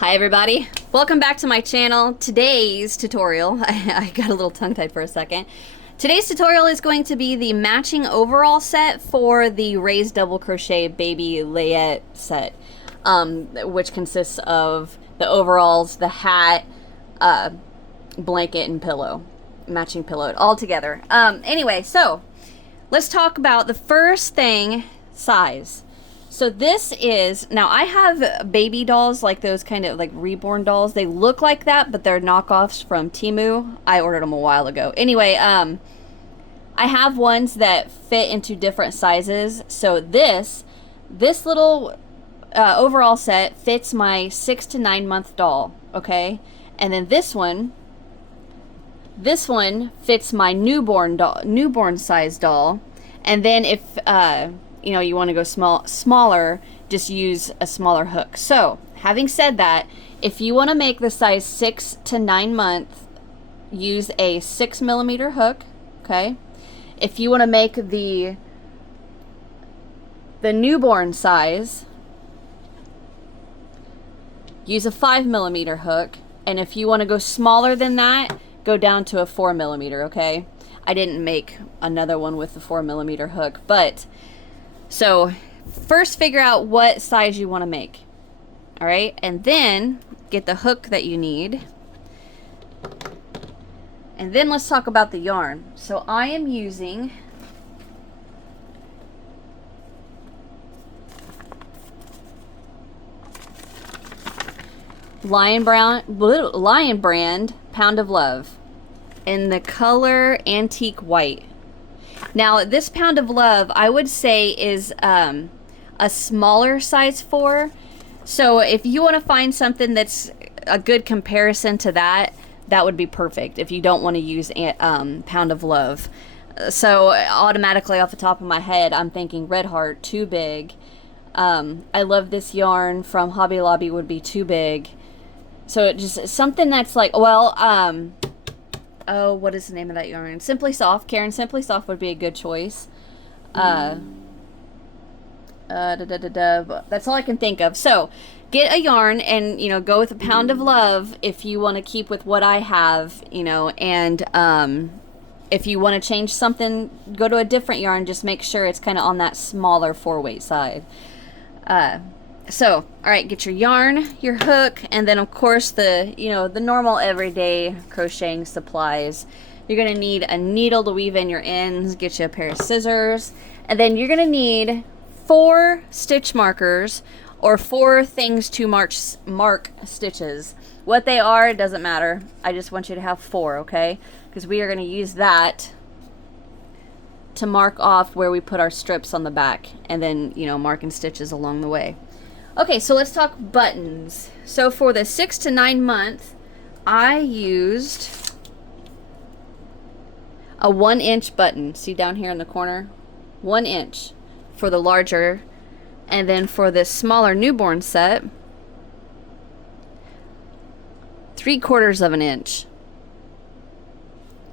Hi everybody, welcome back to my channel. Today's tutorial, I got a little tongue-tied for a second. Today's tutorial is going to be the matching overall set for the raised double crochet baby Layette set, which consists of the overalls, the hat, blanket, and pillow, matching pillow, all together. Anyway, so let's talk about the first thing, size. So this is, now I have baby dolls, like those kind of like reborn dolls. They look like that, but they're knockoffs from Temu. I ordered them a while ago. Anyway, I have ones that fit into different sizes. So this little overall set fits my 6 to 9 month doll, okay? And then this one fits my newborn size doll. And then if you know, you want to go smaller, just use a smaller hook. So, having said that, if you want to make the size 6 to 9 month, use a 6mm hook, okay? If you want to make the newborn size, use a 5mm hook. And if you want to go smaller than that, go down to a 4mm, okay? I didn't make another one with the 4mm hook, but so first figure out what size you want to make, all right? And then get the hook that you need. And then let's talk about the yarn. So I am using Lion Brand Pound of Love in the color Antique White. Now, this Pound of Love, I would say, is a smaller size 4. So if you want to find something that's a good comparison to that, that would be perfect if you don't want to use Pound of Love. So automatically off the top of my head, I'm thinking Red Heart, too big. I love this yarn from Hobby Lobby, would be too big. So just something that's like, well, oh, what is the name of that yarn? Simply Soft. Karen, Simply Soft would be a good choice. That's all I can think of. So, get a yarn and, you know, go with a Pound of Love if you want to keep with what I have, you know, and if you want to change something, go to a different yarn. Just make sure it's kind of on that smaller 4-weight side. So, all right, get your yarn, your hook, and then of course the, you know, the normal everyday crocheting supplies. You're gonna need a needle to weave in your ends, get you a pair of scissors, and then you're gonna need 4 stitch markers or 4 things to mark stitches. What they are, it doesn't matter. I just want you to have 4, okay? Because we are gonna use that to mark off where we put our strips on the back, and then, you know, marking stitches along the way. Okay, so let's talk buttons. So for the 6 to 9 month, I used a 1-inch button. See down here in the corner? 1 inch for the larger. And then for this smaller newborn set, 3/4 of an inch.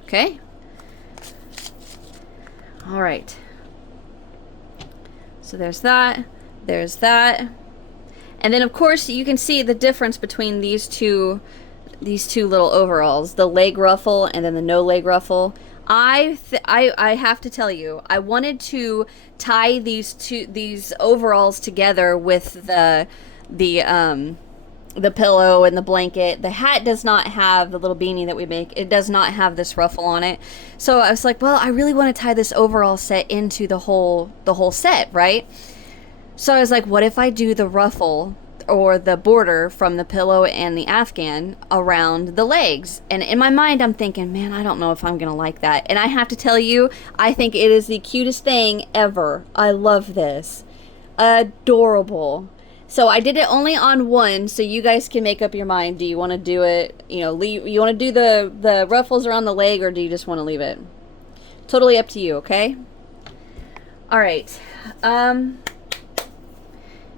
Okay? All right. So there's that. There's that. And then of course you can see the difference between these two little overalls, the leg ruffle and then the no leg ruffle. I have to tell you, I wanted to tie these overalls together with the pillow and the blanket. The hat does not have the little beanie that we make. It does not have this ruffle on it. So I was like, well, I really want to tie this overall set into the whole set, right? So I was like, what if I do the ruffle or the border from the pillow and the Afghan around the legs? And in my mind, I'm thinking, man, I don't know if I'm going to like that. And I have to tell you, I think it is the cutest thing ever. I love this. Adorable. So I did it only on one, so you guys can make up your mind. Do you want to do it, you know, you want to do the ruffles around the leg, or do you just want to leave it? Totally up to you, okay? All right.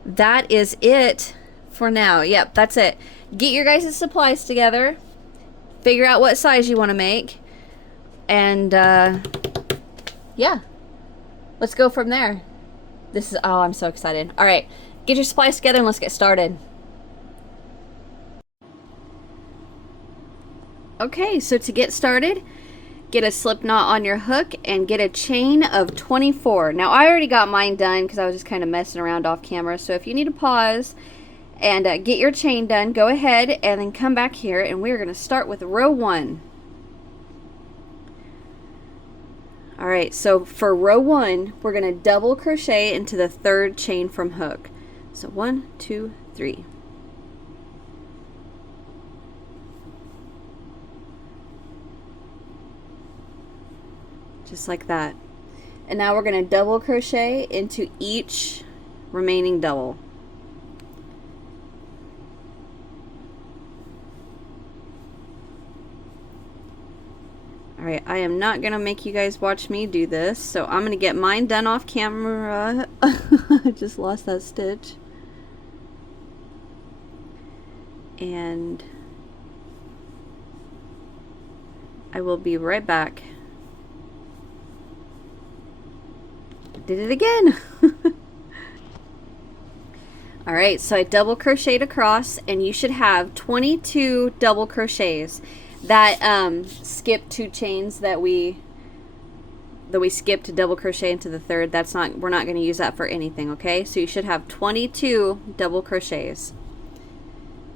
That is it for now. Yep, that's it. Get your guys' supplies together. Figure out what size you want to make. And, yeah. Let's go from there. This is, oh, I'm so excited. All right. Get your supplies together and let's get started. Okay, so to get started, get a slip knot on your hook and get a chain of 24. Now I already got mine done because I was just kind of messing around off camera. So if you need to pause and get your chain done, go ahead and then come back here, and we're going to start with row 1. Alright, so for row 1, we're going to double crochet into the 3rd chain from hook. So 1, 2, 3. Just like that. And now we're going to double crochet into each remaining double. Alright, I am not going to make you guys watch me do this, so I'm going to get mine done off camera. I just lost that stitch. And I will be right back. Did it again. Alright, so I double crocheted across, and you should have 22 double crochets. That skip 2 chains that we skipped to double crochet into the 3rd, we're not going to use that for anything, okay? So you should have 22 double crochets.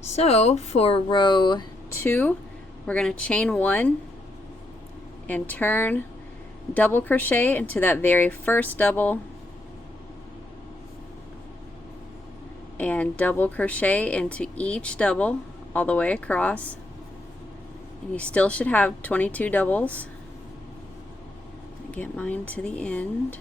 So for row 2, we're going to chain 1 and turn, double crochet into that very first double, and double crochet into each double all the way across. And you still should have 22 doubles. Get mine to the end.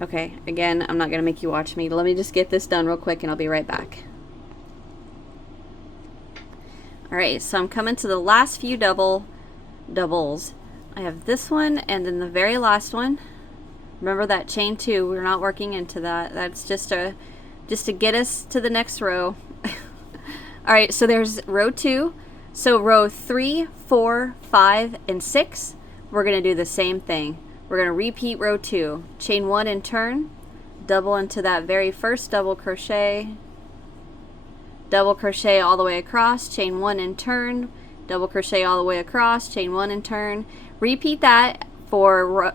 Okay, again, I'm not going to make you watch me. Let me just get this done real quick and I'll be right back. Alright, so I'm coming to the last few doubles. I have this one and then the very last one. Remember that chain 2, we're not working into that. That's just to get us to the next row. Alright, so there's row 2. So row 3, 4, 5, and 6, we're going to do the same thing. We're going to repeat row 2. Chain 1 and turn, double into that very first double crochet, double crochet all the way across, chain 1 and turn, double crochet all the way across, chain 1 and turn. Repeat that for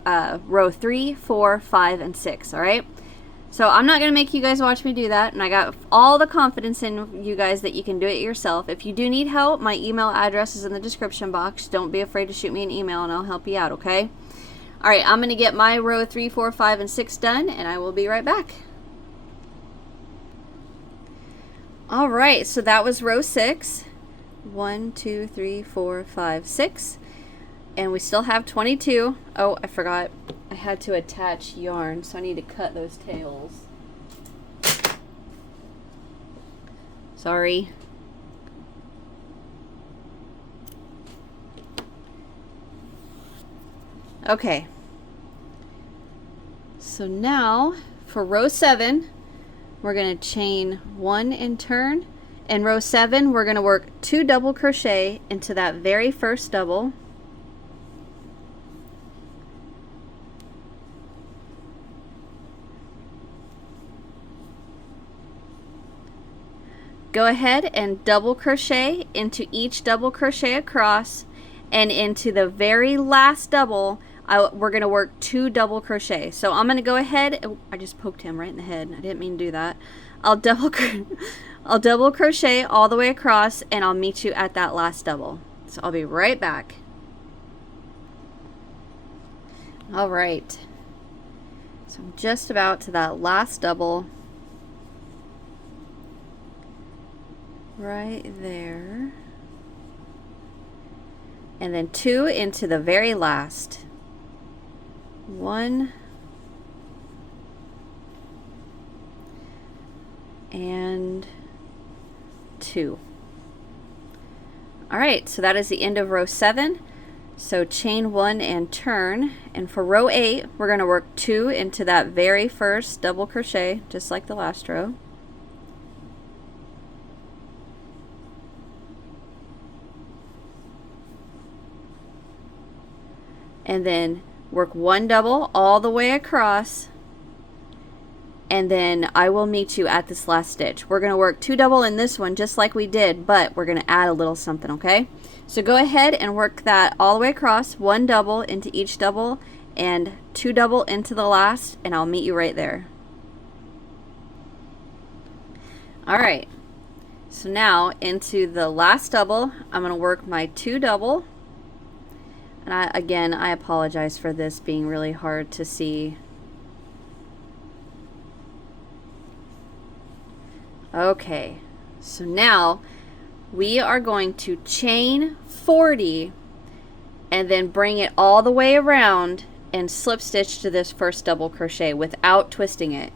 row 3, 4, 5, and 6, alright? So I'm not going to make you guys watch me do that, and I got all the confidence in you guys that you can do it yourself. If you do need help, my email address is in the description box. Don't be afraid to shoot me an email and I'll help you out, okay? Alright, I'm going to get my row 3, 4, 5, and 6 done, and I will be right back. Alright, so that was row 6. 1, 2, 3, 4, 5, 6. And we still have 22. Oh, I forgot. I had to attach yarn, so I need to cut those tails. Sorry. Okay. So now for row 7, we're going to chain 1 and turn. In row 7, we're going to work 2 double crochet into that very first double. Go ahead and double crochet into each double crochet across, and into the very last double we're going to work 2 double crochet. So I'm going to go ahead, oh, I just poked him right in the head. I didn't mean to do that. I'll double crochet all the way across, and I'll meet you at that last double. So I'll be right back. All right. So I'm just about to that last double. Right there. And then 2 into the very last. 1 and 2. Alright, so that is the end of row 7. So chain 1 and turn, and for row 8 we're going to work 2 into that very first double crochet, just like the last row. and then work 1 double all the way across, and then I will meet you at this last stitch. We're going to work 2 double in this one just like we did, but we're going to add a little something, okay? So go ahead and work that all the way across, 1 double into each double and 2 double into the last, and I'll meet you right there. Alright, so now into the last double, I'm going to work my 2 double. And again, I apologize for this being really hard to see. Okay, so now we are going to chain 40 and then bring it all the way around and slip stitch to this first double crochet without twisting it.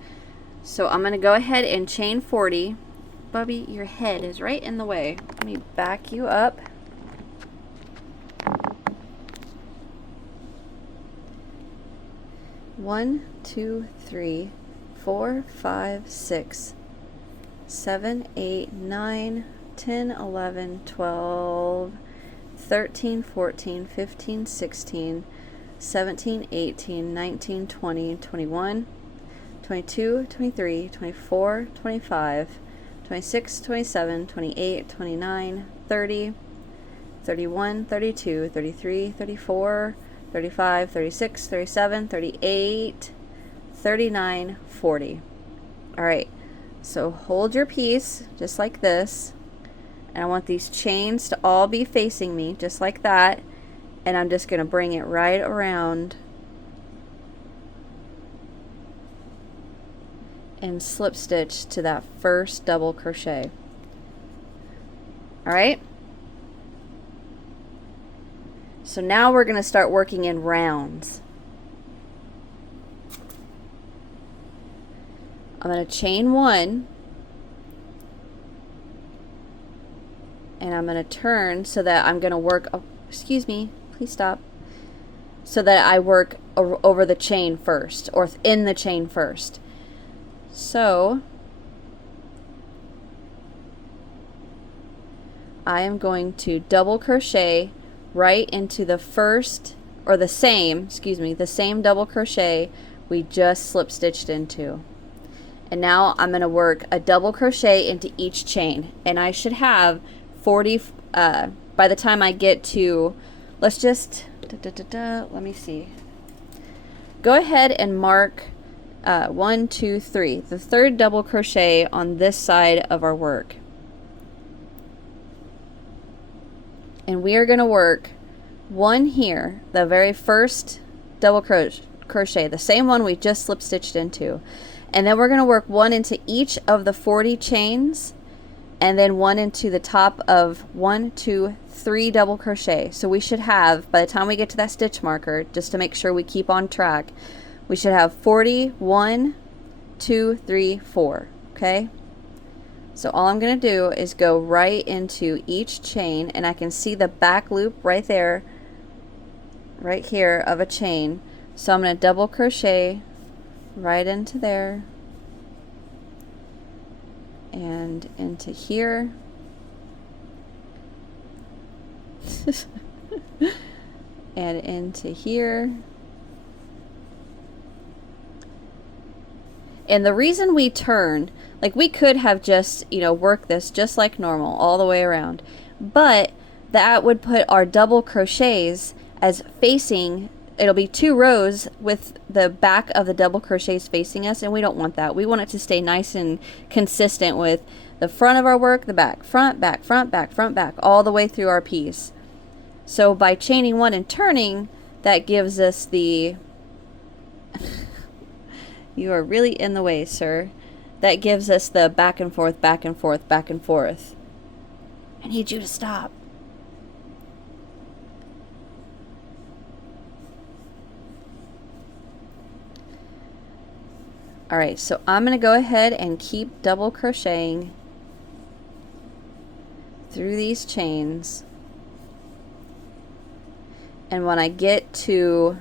So I'm going to go ahead and chain 40. Bubby, your head is right in the way. Let me back you up. One, 2, 3, 4, 5, 6, 7, 8, 9, 10, 11, 12, 13, 14, 15, 16, 17, 18, 19, 20, 21, 22, 23, 24, 25, 26, 27, 28, 29, 30, 31, 32, 33, 34, 35, 36, 37, 38, 39, 40. Alright, so hold your piece just like this, and I want these chains to all be facing me just like that, and I'm just going to bring it right around and slip stitch to that first double crochet. Alright, so now we're going to start working in rounds. I'm going to chain 1 and I'm going to turn so that I'm going to work, oh, excuse me, please stop, so that I work over the chain first, or in the chain first. So I am going to double crochet right into the first, or the same double crochet we just slip stitched into. And now I'm going to work a double crochet into each chain, and I should have 40 by the time I get to, let's just let me see, go ahead and mark 1, 2, 3, the third double crochet on this side of our work. And we are going to work 1 here, the very first double crochet, the same one we just slip stitched into, and then we're going to work 1 into each of the 40 chains, and then 1 into the top of 1, 2, 3 double crochet. So we should have, by the time we get to that stitch marker, just to make sure we keep on track, we should have 40, 1, 2, 3, 4. Okay? So all I'm going to do is go right into each chain, and I can see the back loop right there, right here of a chain. So I'm going to double crochet right into there and into here. And into here. And the reason we turn, like we could have just, worked this just like normal all the way around, but that would put our double crochets as facing, it'll be 2 rows with the back of the double crochets facing us, and we don't want that. We want it to stay nice and consistent with the front of our work, the back, front, back, front, back, front, back, all the way through our piece. So by chaining 1 and turning, that gives us the you are really in the way, sir. That gives us the back and forth, back and forth, back and forth. I need you to stop. Alright, so I'm going to go ahead and keep double crocheting through these chains. And when I get to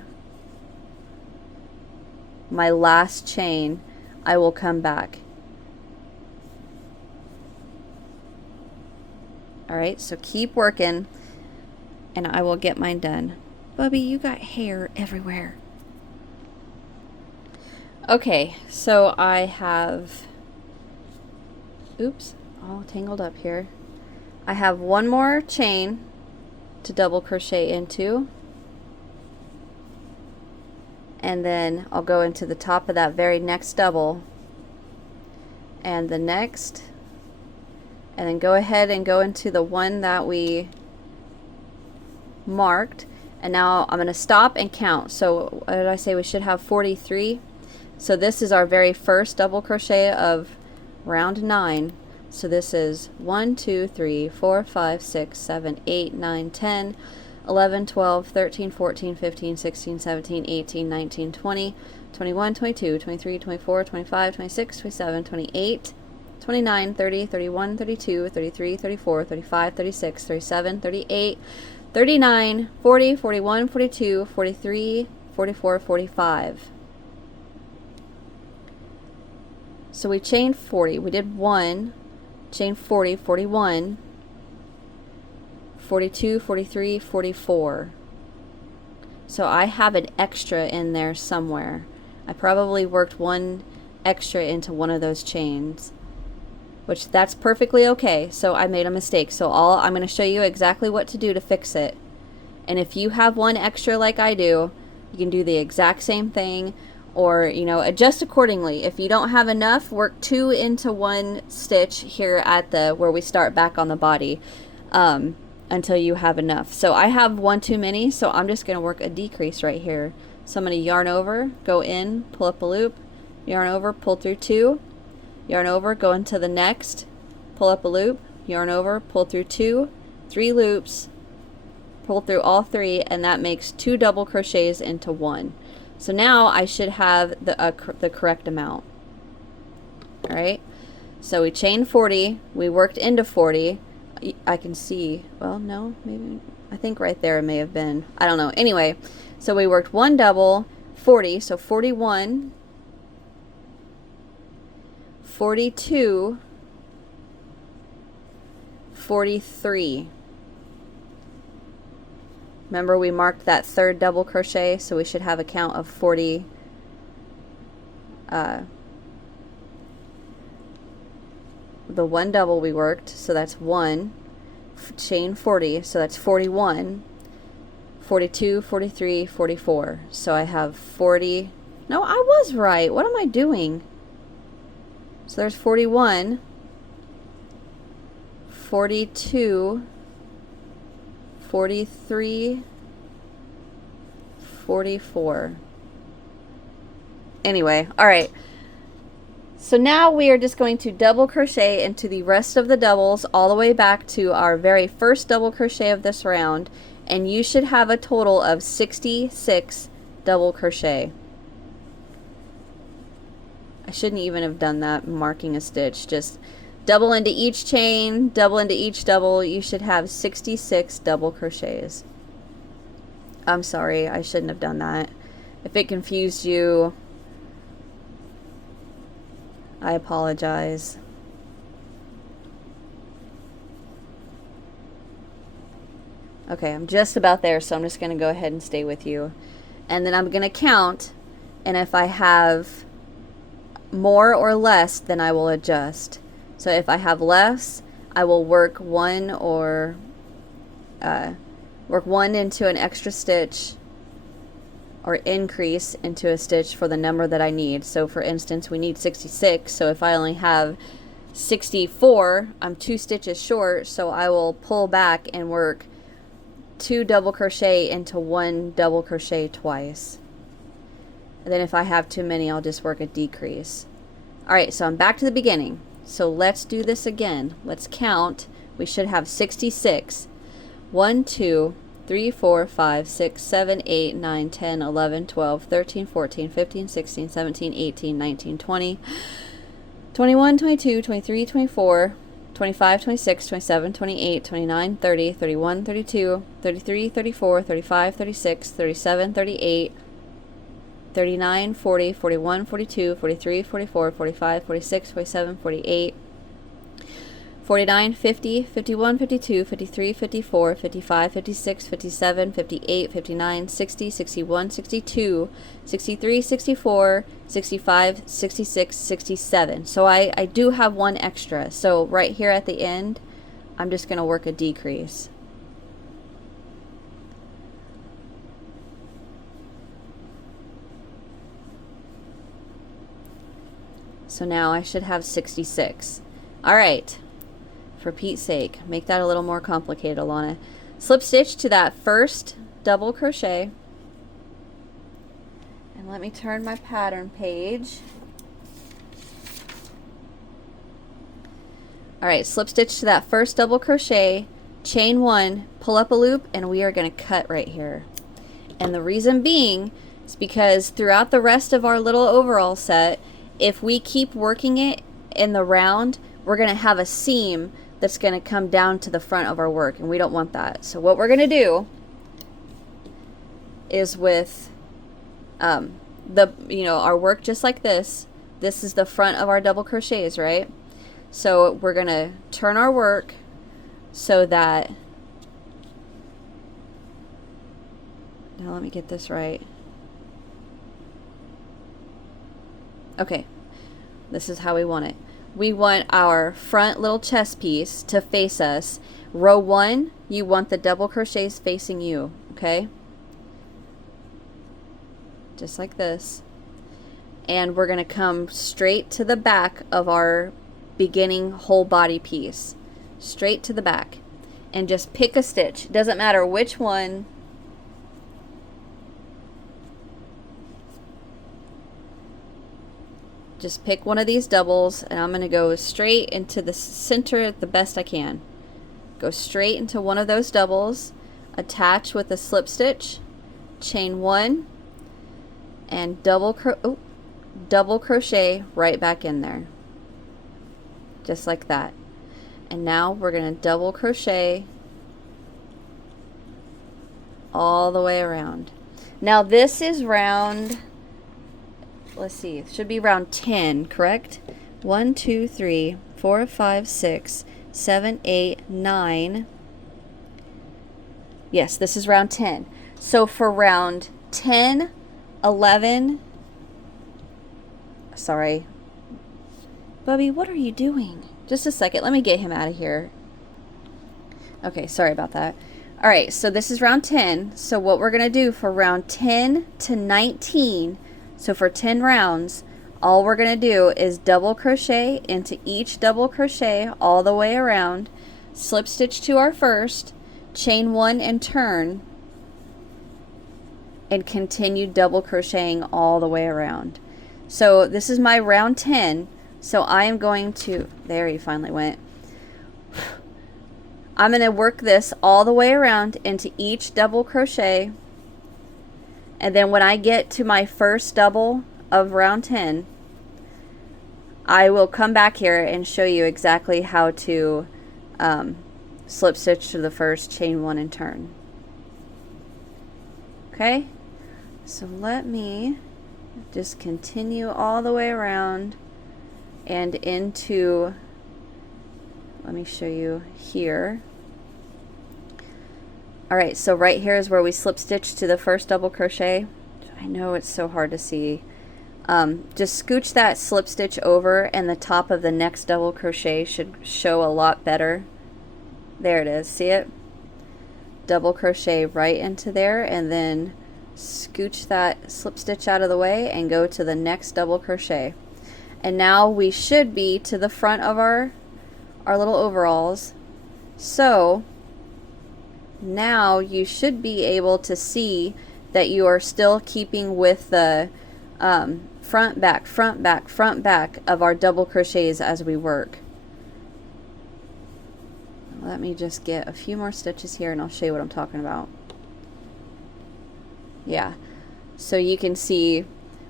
my last chain, I will come back. Alright, so keep working and I will get mine done. Bubby, you got hair everywhere. Okay, so I have, oops, all tangled up here. I have one more chain to double crochet into, and then I'll go into the top of that very next double and the next, and then go ahead and go into the one that we marked. And now I'm going to stop and count. So what did I say? We should have 43. So this is our very first double crochet of round 9. So this is 1, 2, 3, 4, 5, 6, 7, 8, 9, 10, 11, 12, 13, 14, 15, 16, 17, 18, 19, 20, 21, 22, 23, 24, 25, 26, 27, 28, 29, 30, 31, 32, 33, 34, 35, 36, 37, 38, 39, 40, 41, 42, 43, 44, 45. So we chained 40. We did 1, chain 40, 41, 42, 43, 44. So I have an extra in there somewhere. I probably worked one extra into one of those chains, which that's perfectly okay. So I made a mistake. So I'm going to show you exactly what to do to fix it. And if you have one extra like I do, you can do the exact same thing, or, you know, adjust accordingly. If you don't have enough, work 2 into 1 stitch here at the where we start back on the body until you have enough. So I have one too many, so I'm just going to work a decrease right here. So I'm going to yarn over, go in, pull up a loop, yarn over, pull through 2, yarn over, go into the next, pull up a loop, yarn over, pull through 2, 3 loops, pull through all 3, and that makes 2 double crochets into 1. So now I should have the correct amount. All right, so we chained 40, we worked into 40. I can see, well, no, maybe, I think right there it may have been, I don't know. Anyway, so we worked 1 double, 40, so 41, 42, 43. Remember, we marked that 3rd double crochet, so we should have a count of 40. The 1 double we worked, so that's 1, chain 40, so that's 41, 42, 43, 44. So I have 40. No, I was right. What am I doing? So there's 41, 42, 43, 44. Anyway, all right. So now we are just going to double crochet into the rest of the doubles all the way back to our very first double crochet of this round, and you should have a total of 66 double crochet. I shouldn't even have done that marking a stitch. Just double into each chain, double into each double. You should have 66 double crochets. I'm sorry, I shouldn't have done that. If it confused you, I apologize. Okay, I'm just about there, so I'm just going to go ahead and stay with you. And then I'm going to count, and if I have more or less, then I will adjust. So if I have less, I will work one into an extra stitch, or increase into a stitch for the number that I need. So for instance, we need 66, so if I only have 64, I'm 2 stitches short, so I will pull back and work 2 double crochet into 1 double crochet twice. And then if I have too many, I'll just work a decrease. Alright, so I'm back to the beginning. So let's do this again. Let's count. We should have 66. 1, 2, 3, 4, 5, 6, 7, 8, 9, 10, 11, 12, 13, 14, 15, 16, 17, 18, 19, 20, 21, 22, 23, 24, 25, 26, 27, 28, 29, 30, 31, 32, 33, 34, 35, 36, 37, 38, 39, 40, 41, 42, 43, 44, 45, 46, 47, 48, 49, 50, 51, 52, 53, 54, 55, 56, 57, 58, 59, 60, 61, 62, 63, 64, 65, 66, 67. So I do have one extra. So right here at the end, I'm just going to work a decrease. So now I should have 66. All right. For Pete's sake, make that a little more complicated, Alana. Slip stitch to that first double crochet. And let me turn my pattern page. All right, slip stitch to that first double crochet, chain 1, pull up a loop, and we are going to cut right here. And the reason being is because throughout the rest of our little overall set, if we keep working it in the round, we're going to have a seam that's going to come down to the front of our work, and we don't want that. So what we're going to do is with our work just like this. This is the front of our double crochets, right? So we're going to turn our work so that, now let me get this right. Okay, this is how we want it. We want our front little chest piece to face us. Row 1, you want the double crochets facing you, okay? Just like this. And we're going to come straight to the back of our beginning whole body piece. Straight to the back. And just pick a stitch. Doesn't matter which one. Just pick one of these doubles, and I'm going to go straight into the center the best I can. Go straight into one of those doubles, attach with a slip stitch, chain 1, and double crochet right back in there. Just like that. And now we're going to double crochet all the way around. Now this is round, let's see, it should be round 10, correct? 1, 2, 3, 4, 5, 6, 7, 8, 9. Yes, this is round 10. So for round 10, 11, sorry. Bubby, what are you doing? Just a second, let me get him out of here. Okay, sorry about that. All right, so this is round 10. So what we're going to do for round 10 to 19, so for 10 rounds, all we're going to do is double crochet into each double crochet all the way around, slip stitch to our first, chain 1 and turn, and continue double crocheting all the way around. So this is my round 10. So I am going to, there he finally went. I'm going to work this all the way around into each double crochet. And then when I get to my first double of round 10, I will come back here and show you exactly how to slip stitch to the first, chain 1 and turn. Okay, so let me just continue all the way around and into, let me show you here. Alright, so right here is where we slip stitch to the first double crochet. I know it's so hard to see. Just scooch that slip stitch over, and the top of the next double crochet should show a lot better. There it is, see it? Double crochet right into there, and then scooch that slip stitch out of the way and go to the next double crochet. And now we should be to the front of our little overalls. So now you should be able to see that you are still keeping with the front, back, front, back, front, back of our double crochets as we work. Let me just get a few more stitches here and I'll show you what I'm talking about. Yeah, so you can see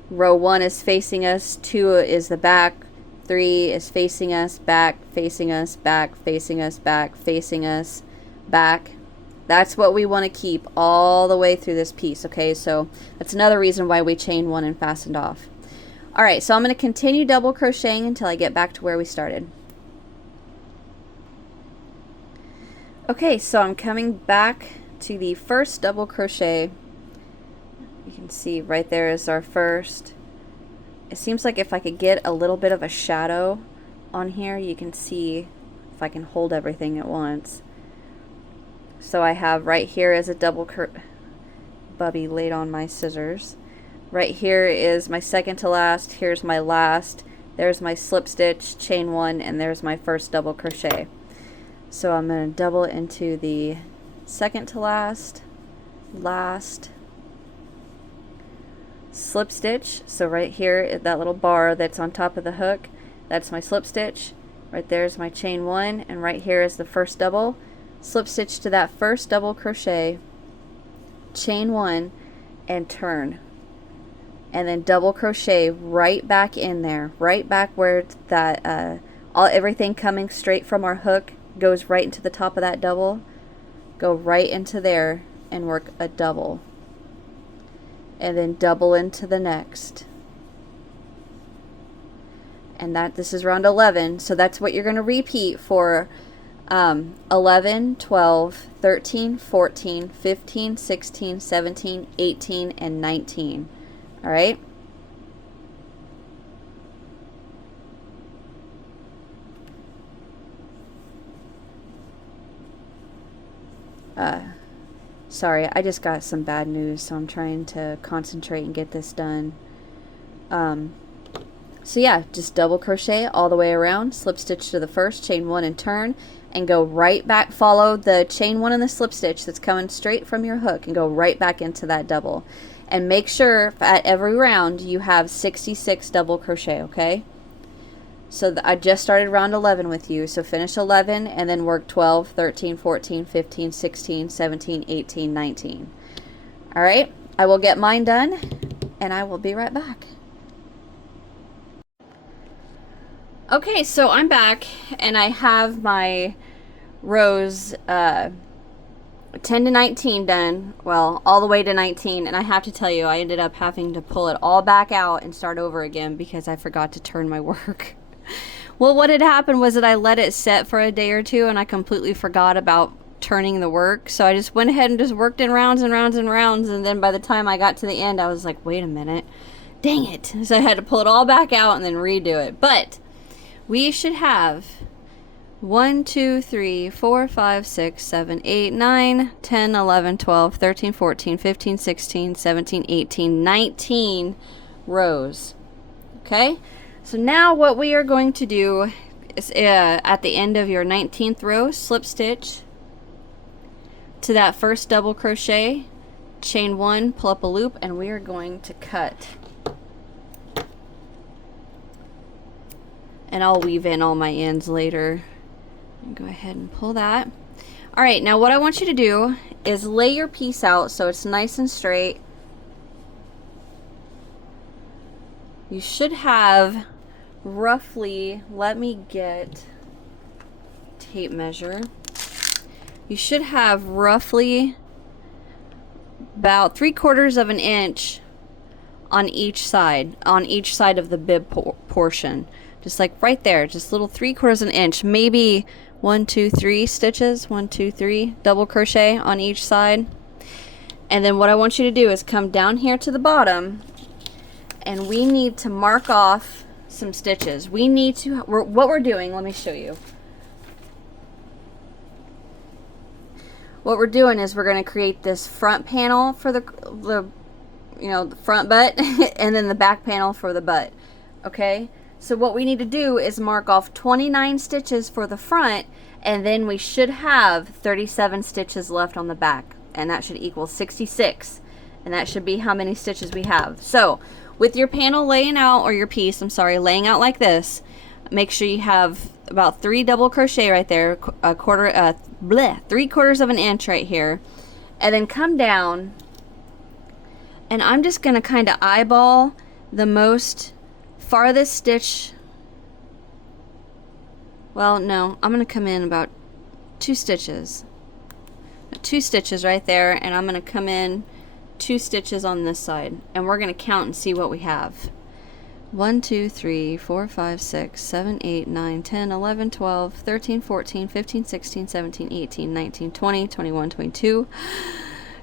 row 1 is facing us, 2 is the back, 3 is facing us, back, facing us, back, facing us, back, facing us, back. That's what we want to keep all the way through this piece, okay? So that's another reason why we chain 1 and fastened off. Alright, so I'm going to continue double crocheting until I get back to where we started. Okay, so I'm coming back to the first double crochet. You can see right there is our first. It seems like if I could get a little bit of a shadow on here, you can see if I can hold everything at once. So I have right here is a double Bubby laid on my scissors. Right here is my second to last. Here's my last. There's my slip stitch, chain one, and there's my first double crochet. So I'm going to double into the second to last, slip stitch. So right here, that little bar that's on top of the hook, that's my slip stitch. Right there's my chain one, and right here is the first double. Slip stitch to that first double crochet, chain one, and turn. And then double crochet right back in there, right back where that everything coming straight from our hook goes right into the top of that double. Go right into there and work a double, and then double into the next. And this is round 11, so that's what you're going to repeat for 11, 12, 13, 14, 15, 16, 17, 18, and 19. All right? Sorry, I just got some bad news, so I'm trying to concentrate and get this done. So yeah, just double crochet all the way around, slip stitch to the first, chain one, and turn, and go right back. Follow the chain one and the slip stitch that's coming straight from your hook, and go right back into that double. And make sure at every round you have 66 double crochet, okay? So I just started round 11 with you, so finish 11 and then work 12, 13, 14, 15, 16, 17, 18, 19. All right, I will get mine done and I will be right back. Okay, so I'm back and I have my rows 10 to 19 done, well, all the way to 19, and I have to tell you, I ended up having to pull it all back out and start over again because I forgot to turn my work. Well, what had happened was that I let it set for a day or two and I completely forgot about turning the work, so I just went ahead and just worked in rounds and rounds and rounds, and then by the time I got to the end I was like, wait a minute, dang it. So I had to pull it all back out and then redo it. But we should have 1, 2, 3, 4, 5, 6, 7, 8, 9, 10, 11, 12, 13, 14, 15, 16, 17, 18, 19 rows. Okay? So now what we are going to do is at the end of your 19th row, slip stitch to that first double crochet, chain one, pull up a loop, and we are going to cut. And I'll weave in all my ends later. Go ahead and pull that. All right, now what I want you to do is lay your piece out so it's nice and straight. You should have roughly, let me get tape measure. You should have roughly about 3/4 of an inch on each side of the bib portion. Just like right there, just little 3/4 of an inch, maybe 1, 2, 3 stitches, 1, 2, 3 double crochet on each side. And then what I want you to do is come down here to the bottom, and we need to mark off some stitches. We need to, what we're doing, let me show you. What we're doing is we're going to create this front panel for the front butt and then the back panel for the butt. Okay? So what we need to do is mark off 29 stitches for the front, and then we should have 37 stitches left on the back, and that should equal 66, and that should be how many stitches we have. So with your panel laying out, or your piece, I'm sorry, laying out like this, make sure you have about 3 double crochet right there, 3/4 of an inch right here, and then come down, and I'm just going to kind of eyeball the most farthest stitch. Well, no, I'm going to come in about 2 stitches. 2 stitches right there, and I'm going to come in 2 stitches on this side, and we're going to count and see what we have. 1, 2, 3, 4, 5, 6, 7, 8, 9, 10, 11, 12, 13, 14, 15, 16, 17, 18, 19, 20, 21, 22,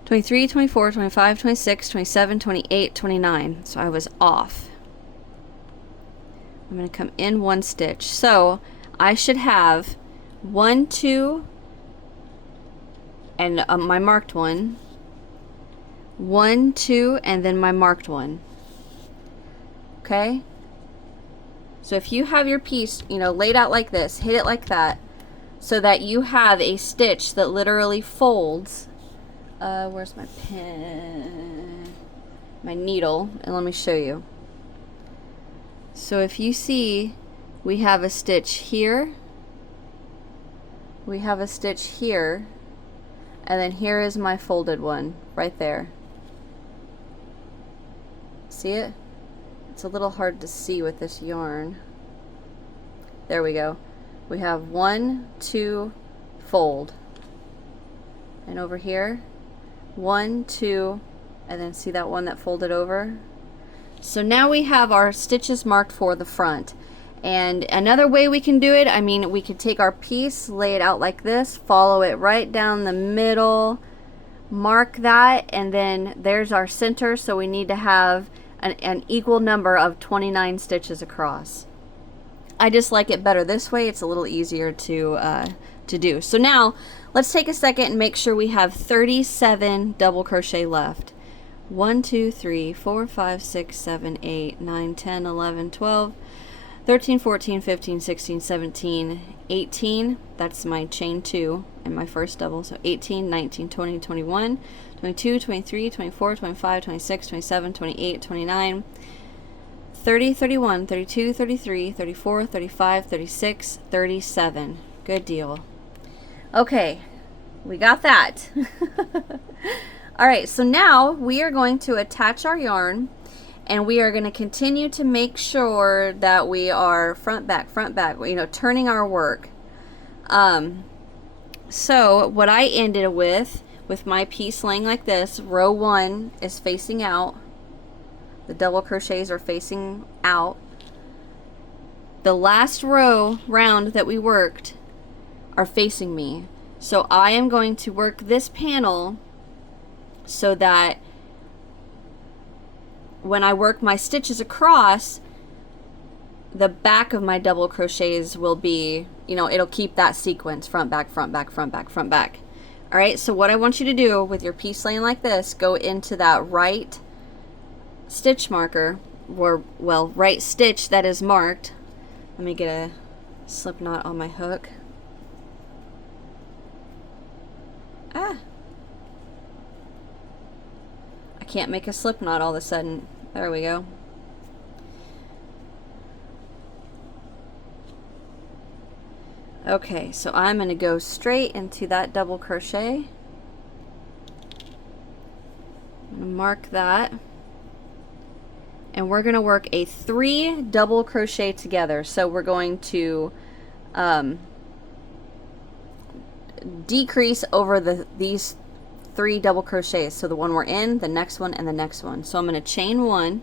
23, 24, 25, 26, 27, 28, 29. So I was off. I'm going to come in one stitch. So I should have 1, 2, and my marked one. 1, 2, and then my marked one. Okay? So if you have your piece, you know, laid out like this, hit it like that, so that you have a stitch that literally folds. Where's my pen? My needle, and let me show you. So if you see, we have a stitch here, we have a stitch here, and then here is my folded one right there. See it? It's a little hard to see with this yarn. There we go. We have 1, 2, fold, and over here 1, 2, and then see that one that folded over. So now we have our stitches marked for the front. And another way we can do it, I mean, we could take our piece, lay it out like this, follow it right down the middle, mark that, and then there's our center. So we need to have an equal number of 29 stitches across. I just like it better this way. It's a little easier to do. So now let's take a second and make sure we have 37 double crochet left. 1, 2, 3, 4, 5, 6, 7, 8, 9, 10, 11, 12, 13, 14, 15, 16, 17, 18. That's my chain 2 and my first double. So 18, 19, 20, 21, 22, 23, 24, 25, 26, 27, 28, 29, 30, 31, 32, 33, 34, 35, 36, 37. Good deal. Okay, we got that. All right, so now we are going to attach our yarn, and we are going to continue to make sure that we are front, back, you know, turning our work. So what I ended with my piece laying like this, row 1 is facing out. The double crochets are facing out. The last round that we worked are facing me. So I am going to work this panel so that when I work my stitches across, the back of my double crochets will be, you know, it'll keep that sequence, front, back, front, back, front, back, front, back. All right, so what I want you to do with your piece laying like this, go into that right stitch marker, or, well, right stitch that is marked. Let me get a slip knot on my hook. Can't make a slip knot all of a sudden. There we go. Okay, so I'm going to go straight into that double crochet. I'm going to mark that. And we're going to work a 3 double crochet together. So we're going to decrease over these 3 double crochets. So the one we're in, the next one, and the next one. So I'm going to chain 1,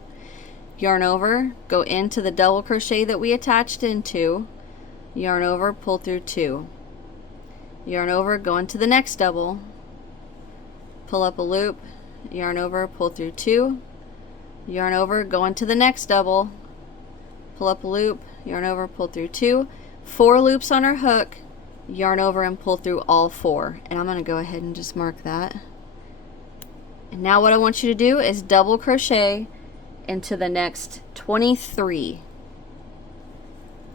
yarn over, go into the double crochet that we attached into, yarn over, pull through 2, yarn over, go into the next double, pull up a loop, yarn over, pull through 2, yarn over, go into the next double, pull up a loop, yarn over, pull through 2, 4 loops on our hook, yarn over and pull through all 4. And I'm going to go ahead and just mark that. And now what I want you to do is double crochet into the next 23.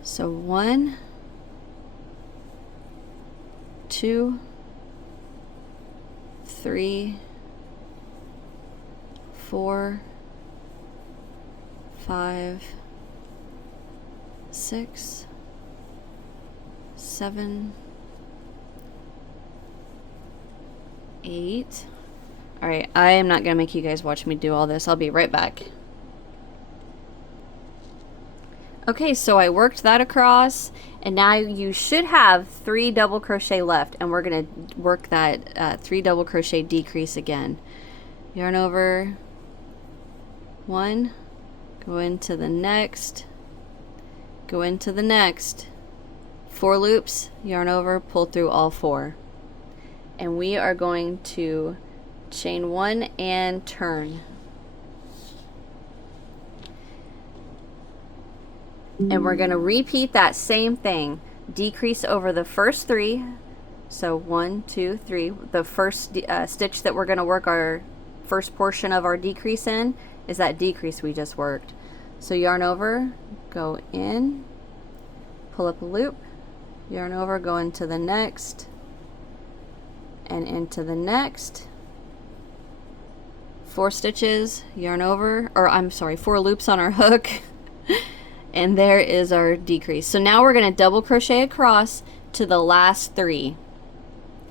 So 1, 2, 3, 4, 5, 6, 7, 8. All right, I am not gonna make you guys watch me do all this. I'll be right back. Okay, so I worked that across, and now you should have 3 double crochet left, and we're gonna work that 3 double crochet decrease again. Yarn over, 1, go into the next, go into the next, 4 loops, yarn over, pull through all 4. And we are going to chain 1 and turn. And we're going to repeat that same thing. Decrease over the first 3. So 1, 2, 3. The first stitch that we're going to work our first portion of our decrease in is that decrease we just worked. So yarn over, go in, pull up a loop, yarn over, go into the next, and into the next. 4 stitches, yarn over, or I'm sorry, 4 loops on our hook. And there is our decrease. So now we're going to double crochet across to the last 3.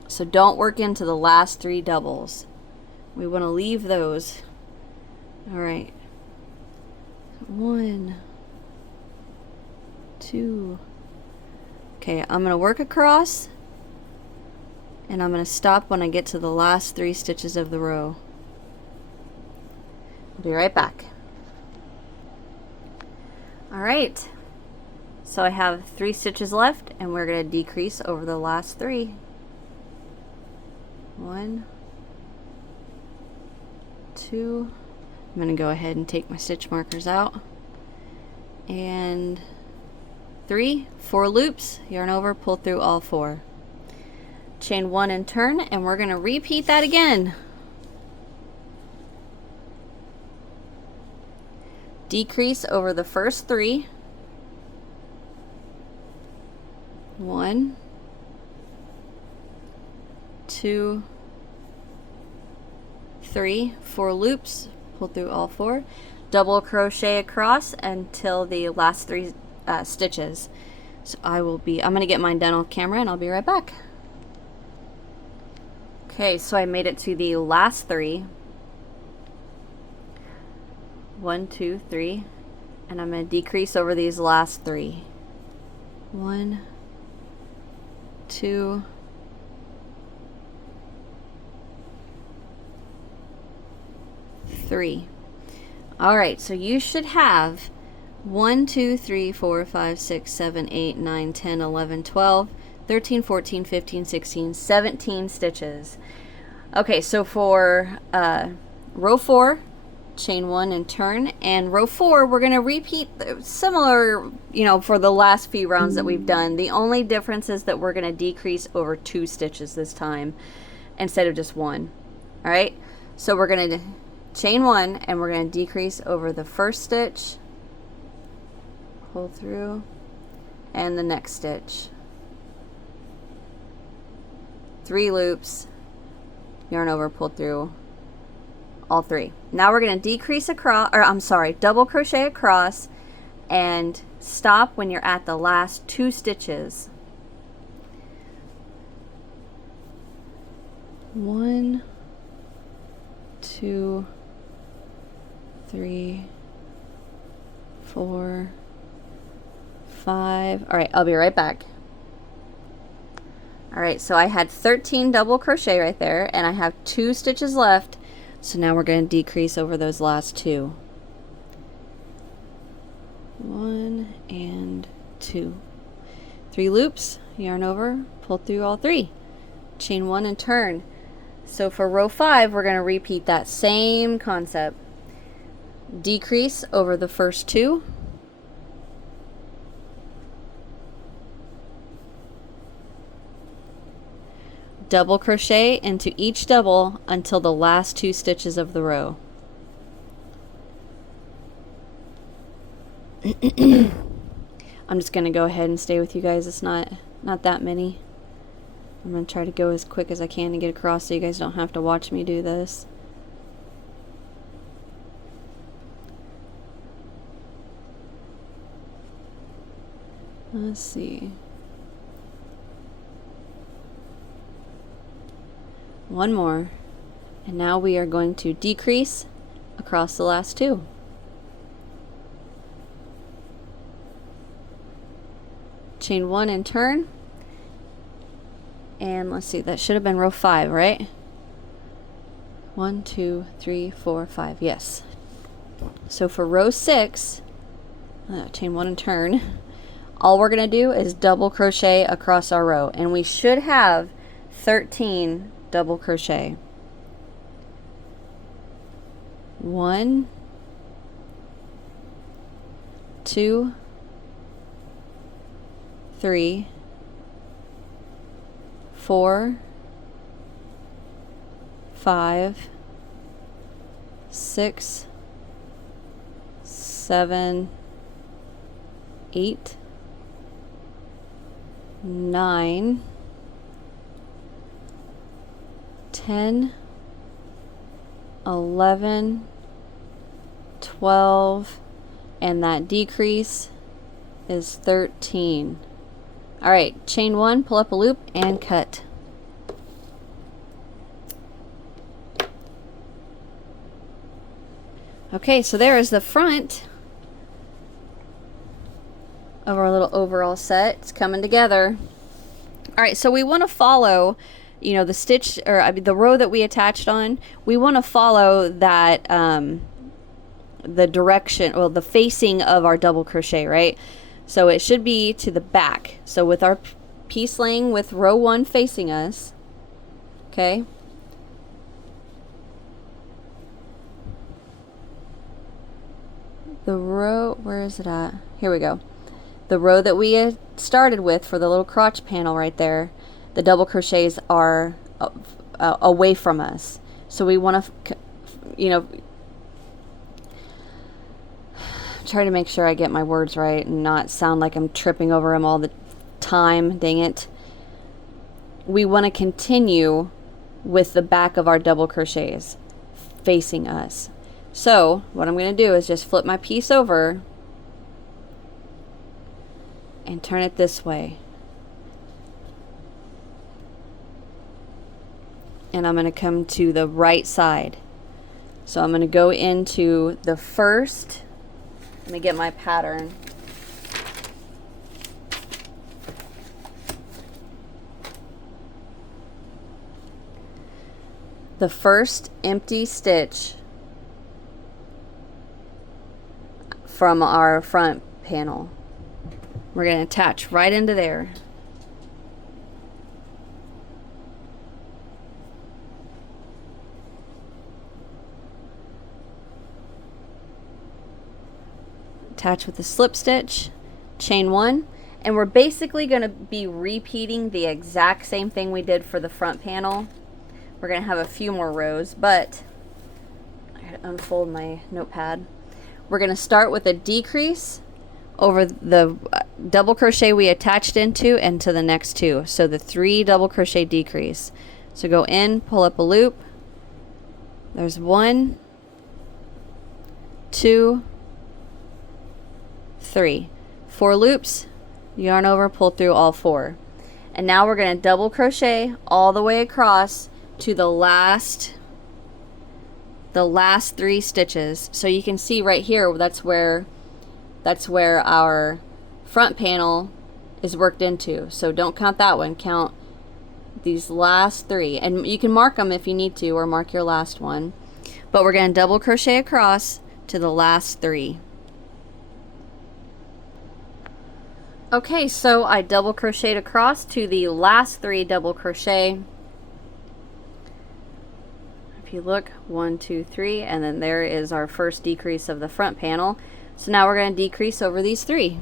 So don't work into the last 3 doubles. We want to leave those. All right. 1, 2. Okay, I'm going to work across, and I'm going to stop when I get to the last 3 stitches of the row. I'll be right back. Alright, so I have 3 stitches left, and we're going to decrease over the last 3. 1, 2. I'm going to go ahead and take my stitch markers out. And 3, 4 loops, yarn over, pull through all 4. Chain 1 and turn, and we're going to repeat that again. Decrease over the first 3. 1, 2, 3, 4 loops, pull through all 4. Double crochet across until the last 3 stitches. So I'm going to get mine done on camera, and I'll be right back. Okay, so I made it to the last 3. 1, 2, 3, and I'm going to decrease over these last 3. 1, 2, 3. All right, so you should have 1, 2, 3, 4, 5, 6, 7, 8, 9, 10, 11, 12, 13, 14, 15, 16, 17 stitches. Okay, so for row 4, chain 1 and turn, and row 4 we're going to repeat similar, for the last few rounds that we've done. The only difference is that we're going to decrease over 2 stitches this time instead of just 1. All right, so we're going to chain 1, and we're going to decrease over the first stitch, pull through, and the next stitch. 3 loops, yarn over, pull through all 3. Now we're going to decrease across, or I'm sorry, double crochet across, and stop when you're at the last 2 stitches. 1, 2, 3, 4, 5. All right, I'll be right back. All right, so I had 13 double crochet right there, and I have 2 stitches left. So now we're going to decrease over those last 2. 1 and 2. 3 loops, yarn over, pull through all 3. Chain 1 and turn. So for row 5, we're going to repeat that same concept. Decrease over the first 2. Double crochet into each double until the last 2 stitches of the row. I'm just going to go ahead and stay with you guys. It's not that many. I'm going to try to go as quick as I can to get across so you guys don't have to watch me do this. Let's see. 1 more, and now we are going to decrease across the last 2. Chain 1 and turn, and let's see, that should have been row 5, right? 1, 2, 3, 4, 5, yes. So for row 6, chain 1 and turn, all we're going to do is double crochet across our row, and we should have 13 double crochet. 1, 2, 3, 4, 5, 6, 7, 8, 9, 10, 11, 12, and that decrease is 13. All right, chain 1, pull up a loop, and cut. Okay, so there is the front of our little overall set. It's coming together. All right, so we want to follow, you know, the stitch, or I mean the row that we attached on. We want to follow that the direction, well, the facing of our double crochet, right? So it should be to the back. So with our piece laying with row 1 facing us, okay, the row, where is it at? Here we go. The row that we started with for the little crotch panel right there, the double crochets are away from us. So we want to, you know, try to make sure I get my words right and not sound like I'm tripping over them all the time. Dang it. We want to continue with the back of our double crochets facing us. So what I'm going to do is just flip my piece over and turn it this way. And I'm going to come to the right side. So I'm going to go into the first, let me get my pattern. The first empty stitch from our front panel. We're going to attach right into there. Attach with a slip stitch, chain 1, and we're basically going to be repeating the exact same thing we did for the front panel. We're going to have a few more rows, but I gotta unfold my notepad. We're going to start with a decrease over the double crochet we attached into and to the next 2. So the 3 double crochet decrease. So go in, pull up a loop. There's 1, 2, 3. 4 loops, yarn over, pull through all 4. And now we're going to double crochet all the way across to the last 3 stitches. So you can see right here, that's where our front panel is worked into. So don't count that one, count these last 3, and you can mark them if you need to, or mark your last one. But we're going to double crochet across to the last 3. Okay, so I double crocheted across to the last 3 double crochet. If you look, 1, 2, 3, and then there is our first decrease of the front panel. So now we're going to decrease over these 3.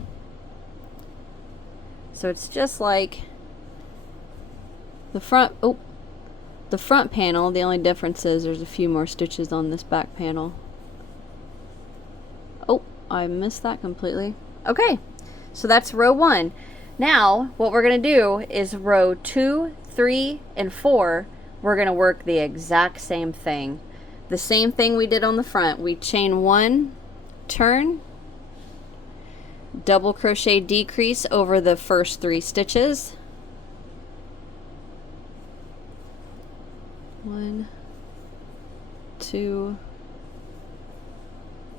So it's just like the front, the front panel. The only difference is there's a few more stitches on this back panel. Oh, I missed that completely. Okay, so that's row 1. Now what we're going to do is row 2, 3, and 4. We're going to work the exact same thing. The same thing we did on the front. We chain 1, turn, double crochet decrease over the first 3 stitches. 1, 2,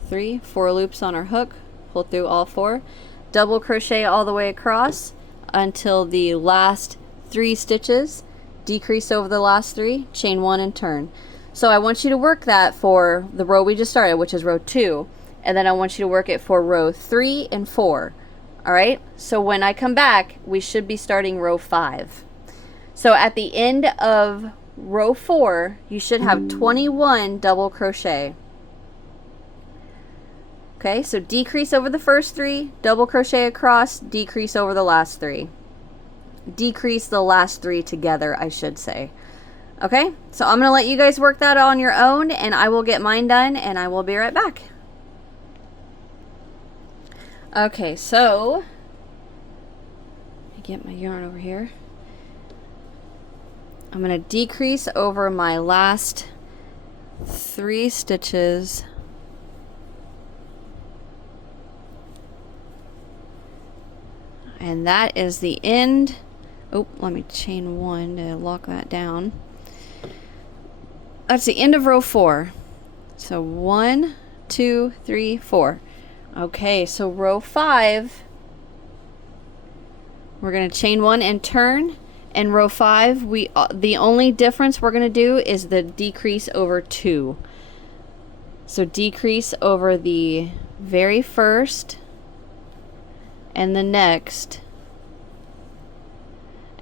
3. 4 loops on our hook, pull through all 4. Double crochet all the way across until the last 3 stitches, decrease over the last 3, chain 1 and turn. So I want you to work that for the row we just started, which is row 2, and then I want you to work it for row 3 and 4. All right, so when I come back, we should be starting row 5. So at the end of row 4, you should have 21 double crochet. Okay, so decrease over the first 3, double crochet across, decrease over the last 3. Decrease the last 3 together, I should say. Okay, so I'm going to let you guys work that on your own, and I will get mine done, and I will be right back. Okay, so let me get my yarn over here. I'm going to decrease over my last 3 stitches. And that is the end. Oh, let me chain 1 to lock that down. That's the end of row 4. So 1, 2, 3, 4. Okay, so row 5, we're going to chain 1 and turn. And row 5, the only difference we're going to do is the decrease over 2. So decrease over the very first and the next,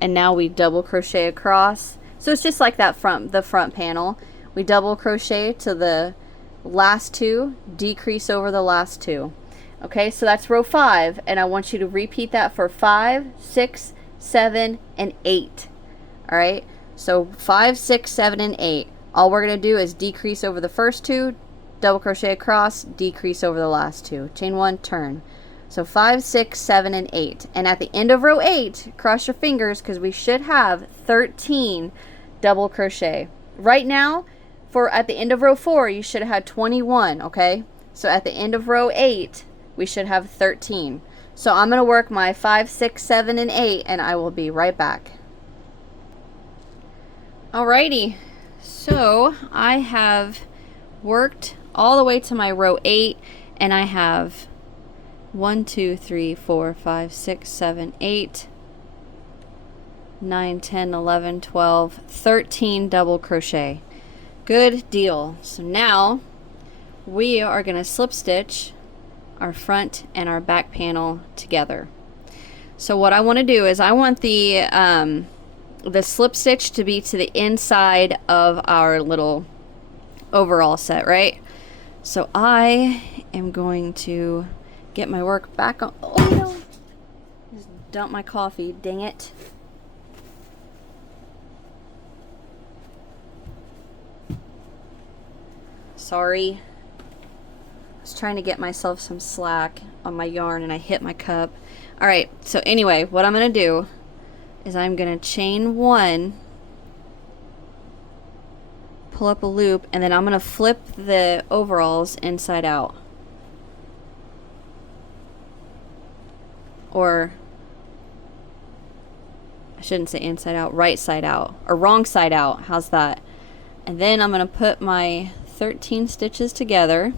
and now we double crochet across. So it's just like that the front panel. We double crochet to the last 2, decrease over the last 2. Okay, so that's row 5, and I want you to repeat that for 5, 6, 7, and 8. All right, so 5, 6, 7, and 8. All we're going to do is decrease over the first 2, double crochet across, decrease over the last 2. Chain 1, turn. So 5, 6, 7, and 8. And at the end of row 8, cross your fingers because we should have 13 double crochet. Right now, at the end of row 4, you should have had 21, okay? So at the end of row 8, we should have 13. So I'm going to work my 5, 6, 7, and 8, and I will be right back. Alrighty, so I have worked all the way to my row 8, and I have 1, 2, 3, 4, 5, 6, 7, 8, 9, 10, 11, 12, 13 double crochet. Good deal. So now we are going to slip stitch our front and our back panel together. So what I want to do is I want the slip stitch to be to the inside of our little overall set, right? So I am going to get my work back on. Oh no! Just dump my coffee, dang it. Sorry. I was trying to get myself some slack on my yarn and I hit my cup. Alright, so anyway, what I'm going to do is I'm going to chain 1, pull up a loop, and then I'm going to flip the overalls inside out. Or, I shouldn't say inside out, right side out, or wrong side out. How's that? And then I'm going to put my 13 stitches together,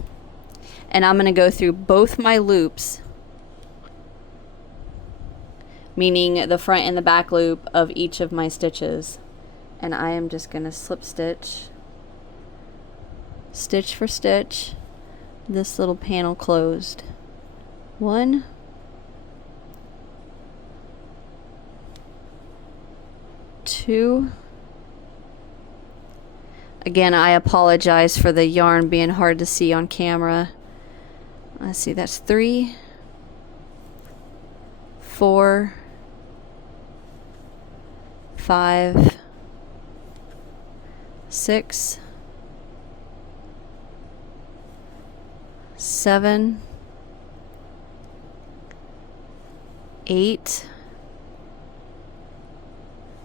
and I'm going to go through both my loops, meaning the front and the back loop of each of my stitches. And I am just going to slip stitch, stitch for stitch, this little panel closed. 1, 2. Again, I apologize for the yarn being hard to see on camera. Let's see, that's 3, 4, 5, 6, 7, 8,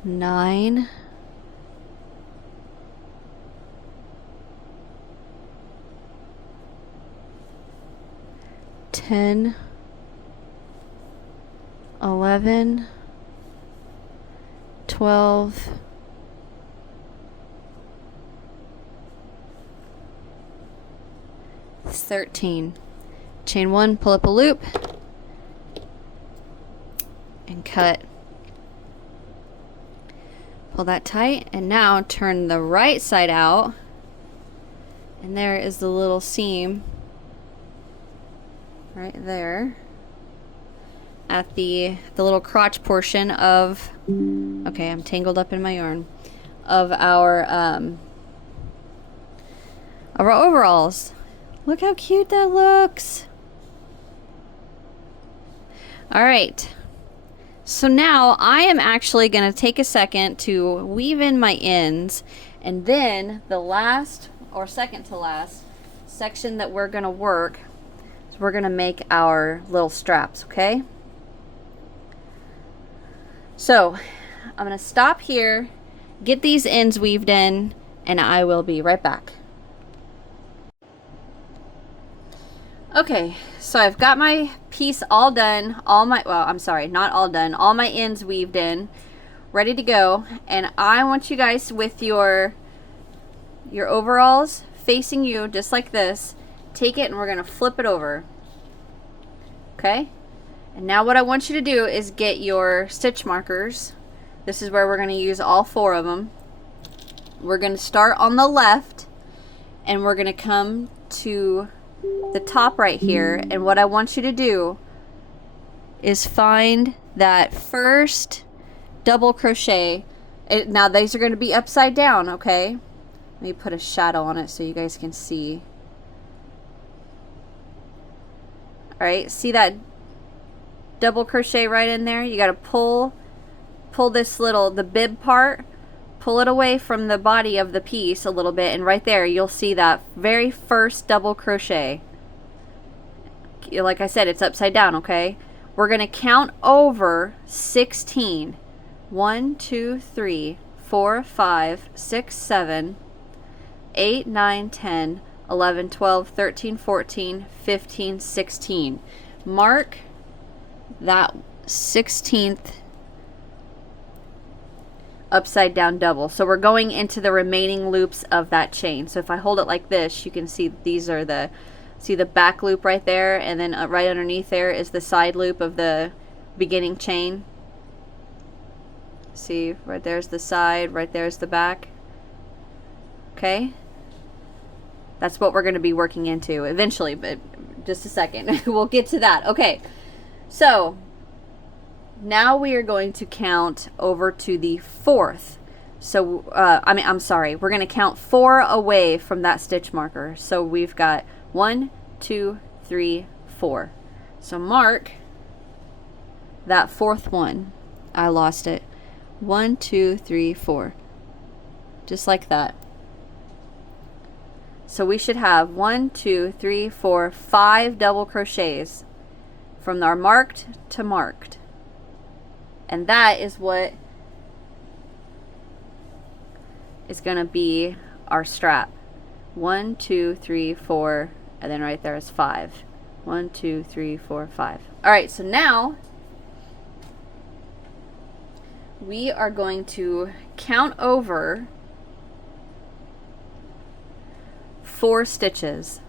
9, 10, 11, 12, 13. Chain 1, pull up a loop, and cut. Pull that tight, and now turn the right side out And there is the little seam right there at the little crotch portion of, okay, I'm tangled up in my yarn, of our overalls. Look how cute that looks. All right, so now I am actually going to take a second to weave in my ends, and then the last, or second to last, section that we're going to work is we're going to make our little straps, okay? So I'm going to stop here, get these ends weaved in, and I will be right back. Okay, so I've got my piece all done, well, I'm sorry, not all done, all my ends weaved in, ready to go, and I want you guys with your overalls facing you just like this, take it and we're going to flip it over. Okay? And now what I want you to do is get your stitch markers. This is where we're going to use all 4 of them. We're going to start on the left and we're going to come to the top right here, and what I want you to do is find that first double crochet. Now these are going to be upside down, okay? Let me put a shadow on it so you guys can see. Alright, see that double crochet right in there? You got to pull this the bib part, pull it away from the body of the piece a little bit, and right there you'll see that very first double crochet. Like I said, it's upside down, okay? We're going to count over 16. 1, 2, 3, 4, 5, 6, 7, 8, 9, 10, 11, 12, 13, 14, 15, 16. Mark that 16th upside down double. So we're going into the remaining loops of that chain. So if I hold it like this, you can see these are the back loop right there, and then right underneath there is the side loop of the beginning chain. See, right there's the side, right there's the back. Okay? That's what we're going to be working into eventually, but just a second. We'll get to that. Okay. So, now we are going to count over to the 4th. So, I'm sorry. We're going to count 4 away from that stitch marker. So, we've got 1, 2, 3, 4. So, mark that 4th one. I lost it. 1, 2, 3, 4. Just like that. So we should have 1, 2, 3, 4, 5 double crochets from our marked to marked. And that is what is going to be our strap. 1, 2, 3, 4, and then right there is 5. 1, 2, 3, 4, 5. All right, so now we are going to count over 4 stitches.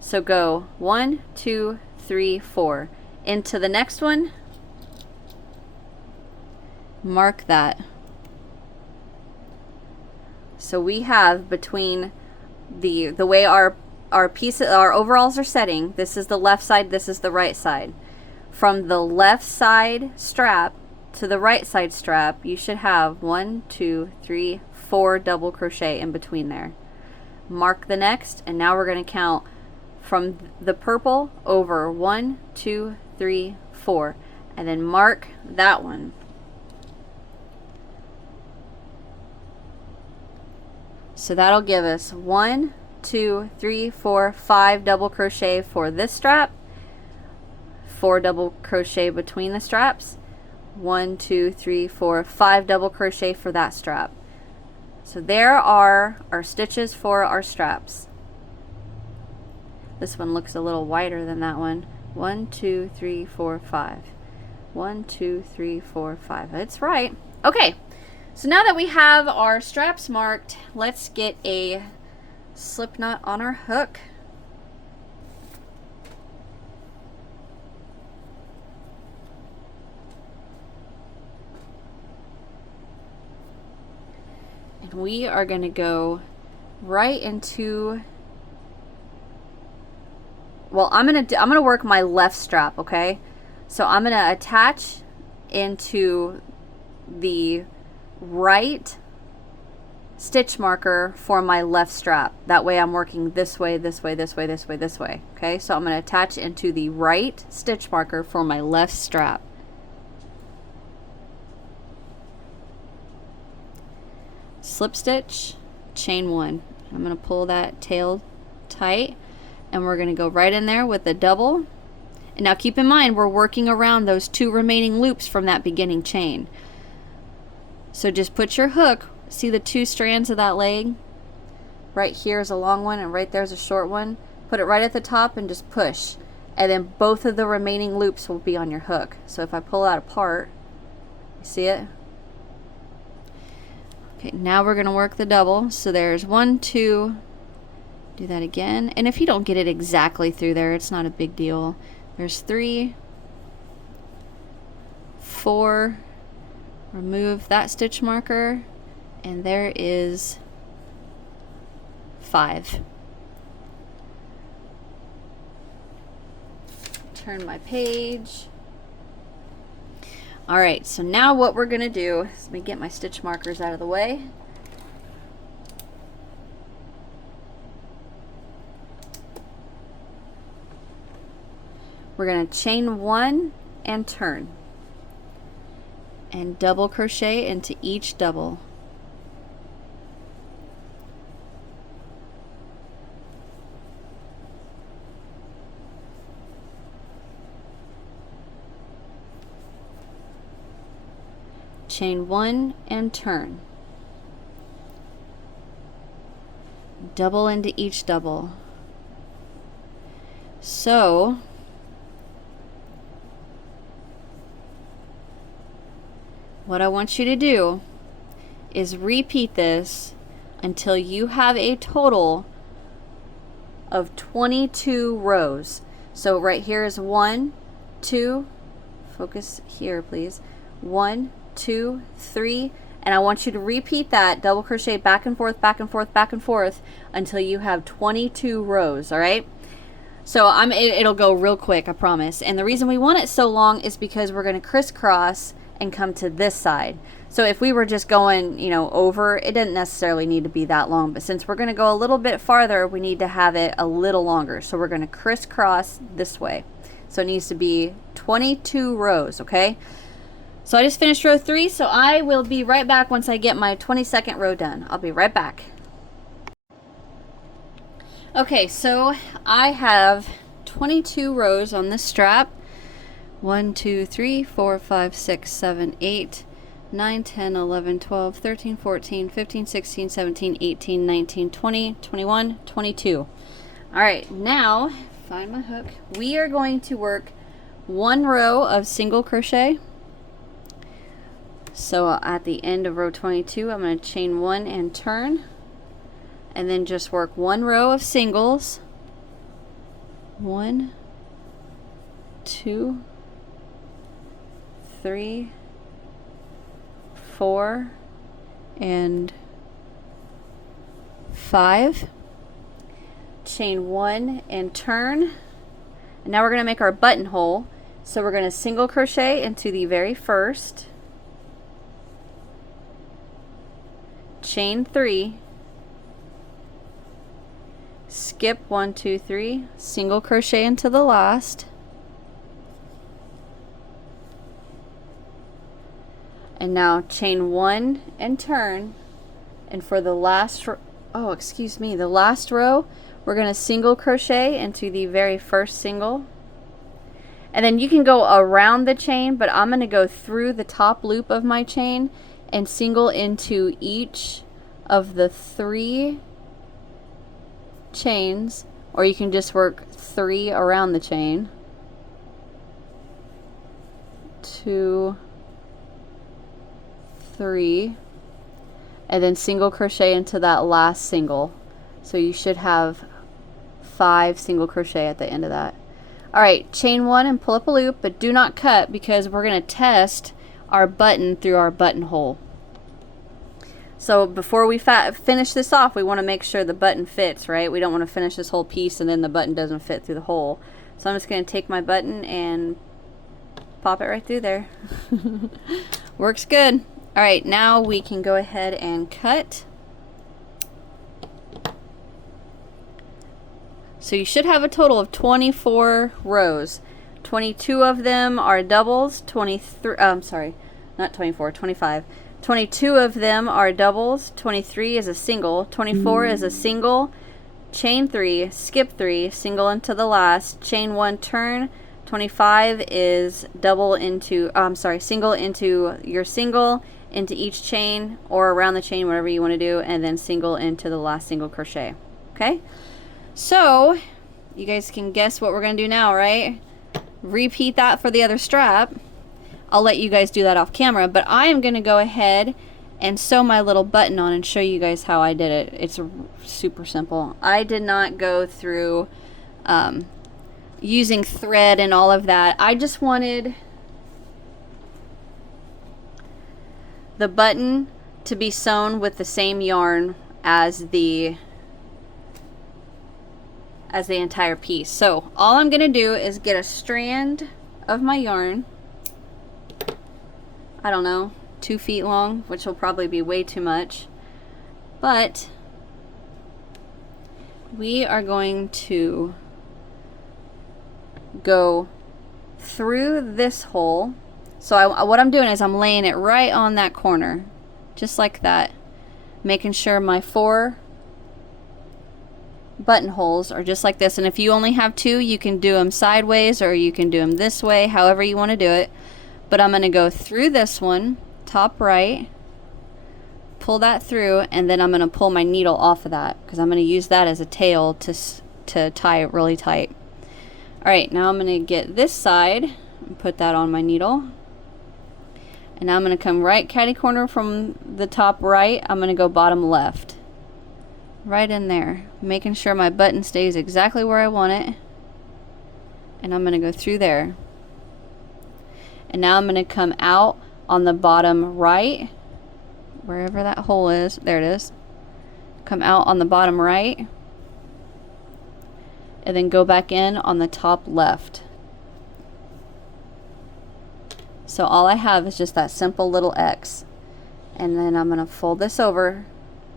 So go 1, 2, 3, 4 into the next one. Mark that. So we have between the way our overalls are setting, this is the left side, this is the right side. From the left side strap to the right side strap, you should have 1, 2, 3, 4 double crochet in between there. Mark the next, and now we're going to count from the purple over 1, 2, 3, 4, and then mark that one. So that'll give us 1, 2, 3, 4, 5 double crochet for this strap, 4 double crochet between the straps, 1, 2, 3, 4, 5 double crochet for that strap. So there are our stitches for our straps. This one looks a little wider than that one. 1, 2, 3, 4, 5. 1, 2, 3, 4, 5. It's right. Okay, so now that we have our straps marked, let's get a slip knot on our hook. And we are going to go right into well, I'm gonna work my left strap, okay? So I'm gonna attach into the right stitch marker for my left strap. That way I'm working this way, this way, this way, this way, this way. Okay, so I'm going to attach into the right stitch marker for my left strap. Slip stitch, chain one. I'm going to pull that tail tight, and we're going to go right in there with the double. And now keep in mind, we're working around those 2 remaining loops from that beginning chain. So just put your hook, see the 2 strands of that leg? Right here is a long one and right there is a short one. Put it right at the top and just push. And then both of the remaining loops will be on your hook. So if I pull that apart, you see it? Okay, now we're going to work the double. So there's 1, 2, do that again. And if you don't get it exactly through there, it's not a big deal. There's 3, 4, remove that stitch marker, and there is 5. Turn my page. Alright, so now what we're going to do is, let me get my stitch markers out of the way. We're going to chain 1 and turn. And double crochet into each double. Chain 1 and turn. Double into each double. So what I want you to do is repeat this until you have a total of 22 rows. So right here is 1, 2, focus here please, 1, 2, 3, and I want you to repeat that double crochet back and forth, back and forth, back and forth until you have 22 rows, all right? So it'll go real quick, I promise. And the reason we want it so long is because we're going to crisscross and come to this side. So if we were just going, you know, over, it doesn't necessarily need to be that long, but since we're going to go a little bit farther, we need to have it a little longer. So we're going to crisscross this way. So it needs to be 22 rows, okay? So I just finished row 3, so I will be right back once I get my 22nd row done. I'll be right back. Okay, so I have 22 rows on this strap. 1, 2, 3, 4, 5, 6, 7, 8, 9, 10, 11, 12, 13, 14, 15, 16, 17, 18, 19, 20, 21, 22. Alright, now, find my hook. We are going to work 1 row of single crochet. So at the end of row 22, I'm going to chain 1 and turn. And then just work 1 row of singles. 1, 2, 3, 4, and 5. Chain 1 and turn. And now we're going to make our buttonhole. So we're going to single crochet into the very first. Chain 3. Skip 1, 2, 3. Single crochet into the last. And now chain 1 and turn, and for the last the last row, we're going to single crochet into the very first single. And then you can go around the chain, but I'm going to go through the top loop of my chain and single into each of the 3 chains, or you can just work 3 around the chain. 2, 3, and then single crochet into that last single. So you should have 5 single crochet at the end of that. Alright, chain 1 and pull up a loop, but do not cut because we're going to test our button through our buttonhole. So before we finish this off, we want to make sure the button fits, right? We don't want to finish this whole piece and then the button doesn't fit through the hole. So I'm just going to take my button and pop it right through there. Works good. All right, now we can go ahead and cut. So you should have a total of 24 rows. 22 of them are doubles, 23, sorry, not 24, 25. 22 of them are doubles, 23 is a single, 24 is a single, chain 3, skip 3, single into the last, chain 1, turn, 25 is double into, single into your single, into each chain, or around the chain, whatever you want to do, and then single into the last single crochet. Okay? So, you guys can guess what we're going to do now, right? Repeat that for the other strap. I'll let you guys do that off camera, but I am going to go ahead and sew my little button on and show you guys how I did it. It's super simple. I did not go through using thread and all of that. I just wanted the button to be sewn with the same yarn as the entire piece. So all I'm gonna do is get a strand of my yarn, I don't know, 2 feet long, which will probably be way too much, but we are going to go through this hole. So what I'm doing is I'm laying it right on that corner, just like that, making sure my 4 buttonholes are just like this. And if you only have 2, you can do them sideways or you can do them this way, however you want to do it. But I'm going to go through this one, top right, pull that through, and then I'm going to pull my needle off of that because I'm going to use that as a tail to tie it really tight. Alright, now I'm going to get this side and put that on my needle. And now I'm going to come right catty corner from the top right. I'm going to go bottom left. Right in there, making sure my button stays exactly where I want it. And I'm going to go through there. And now I'm going to come out on the bottom right, wherever that hole is. There it is. Come out on the bottom right. And then go back in on the top left. So all I have is just that simple little X. And then I'm going to fold this over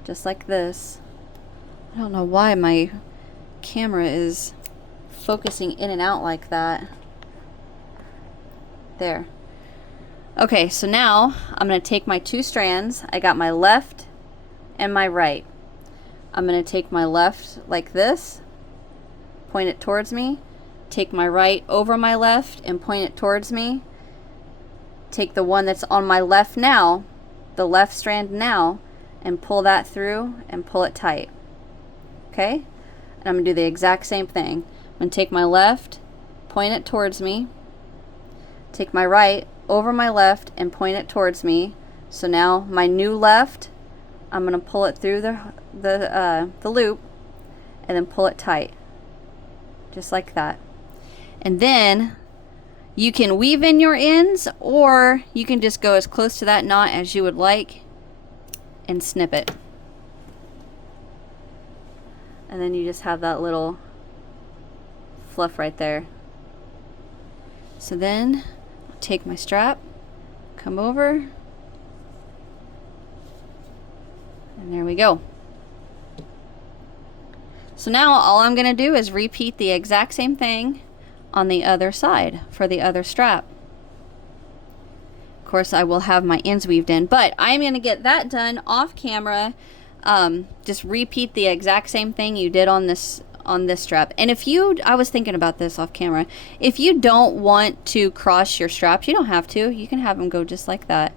just like this. I don't know why my camera is focusing in and out like that. There. Okay, so now I'm going to take my 2 strands. I got my left and my right. I'm going to take my left like this, point it towards me, take my right over my left and point it towards me, take the one that's on my left now, the left strand now, and pull that through and pull it tight. Okay? And I'm going to do the exact same thing. I'm going to take my left, point it towards me, take my right over my left and point it towards me. So now my new left, I'm going to pull it through the loop and then pull it tight. Just like that. And then you can weave in your ends, or you can just go as close to that knot as you would like and snip it. And then you just have that little fluff right there. So then I'll take my strap, come over, and there we go. So now all I'm going to do is repeat the exact same thing on the other side for the other strap. Of course, I will have my ends weaved in, but I'm going to get that done off camera. Just repeat the exact same thing you did on this strap. And if you, I was thinking about this off camera, if you don't want to cross your straps, you don't have to. You can have them go just like that.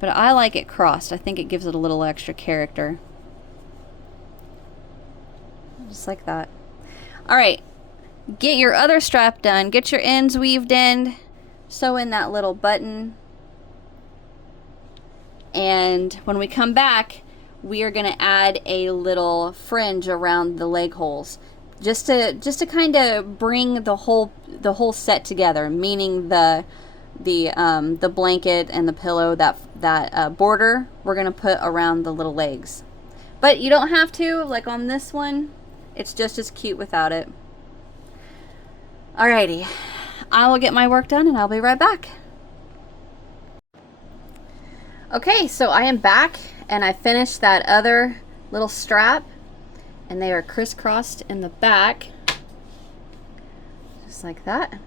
But I like it crossed. I think it gives it a little extra character. Just like that. Alright, get your other strap done. Get your ends weaved in. Sew in that little button. And when we come back, we are going to add a little fringe around the leg holes. Just to kind of bring the whole set together, meaning the the blanket and the pillow, that border, we're gonna put around the little legs. But you don't have to, like on this one, it's just as cute without it. Alrighty, I will get my work done and I'll be right back. Okay, so I am back and I finished that other little strap, and they are crisscrossed in the back, just like that.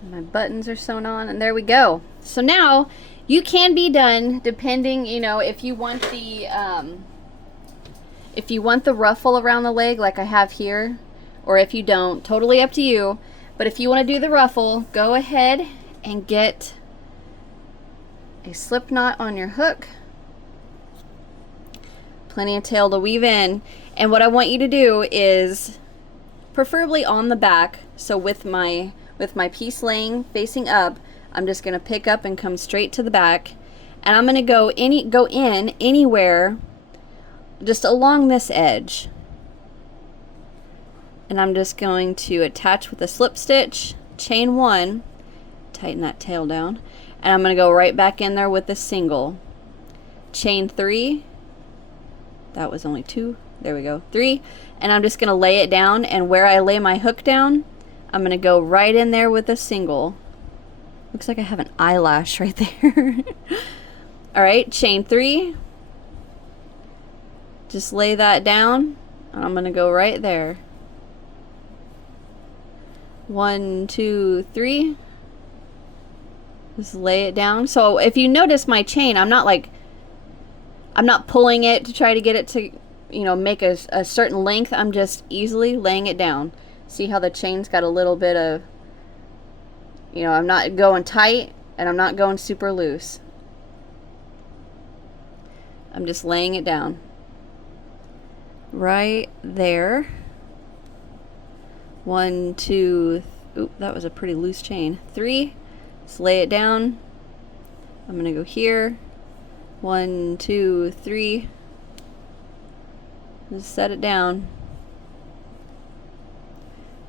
And my buttons are sewn on, and there we go. So now you can be done depending, you know, if you want the ruffle around the leg like I have here, or if you don't, totally up to you. But if you want to do the ruffle, go ahead and get a slip knot on your hook. Plenty of tail to weave in. And what I want you to do is, preferably on the back, so with my piece laying facing up, I'm just going to pick up and come straight to the back, and I'm going to go in anywhere just along this edge, and I'm just going to attach with a slip stitch, chain 1, tighten that tail down, and I'm going to go right back in there with a single, chain 3, that was only 2, there we go, 3, and I'm just going to lay it down, and where I lay my hook down, I'm going to go right in there with a single. Looks like I have an eyelash right there. Alright, chain 3, just lay that down, and I'm going to go right there. 1, 2, 3. Just lay it down. So if you notice my chain, I'm not pulling it to try to get it to, you know, make a certain length. I'm just easily laying it down. See how the chain's got a little bit of, you know, I'm not going tight and I'm not going super loose. I'm just laying it down. Right there. 1, 2, oop, that was a pretty loose chain. 3. Just lay it down. I'm gonna go here. 1, 2, 3. Just set it down.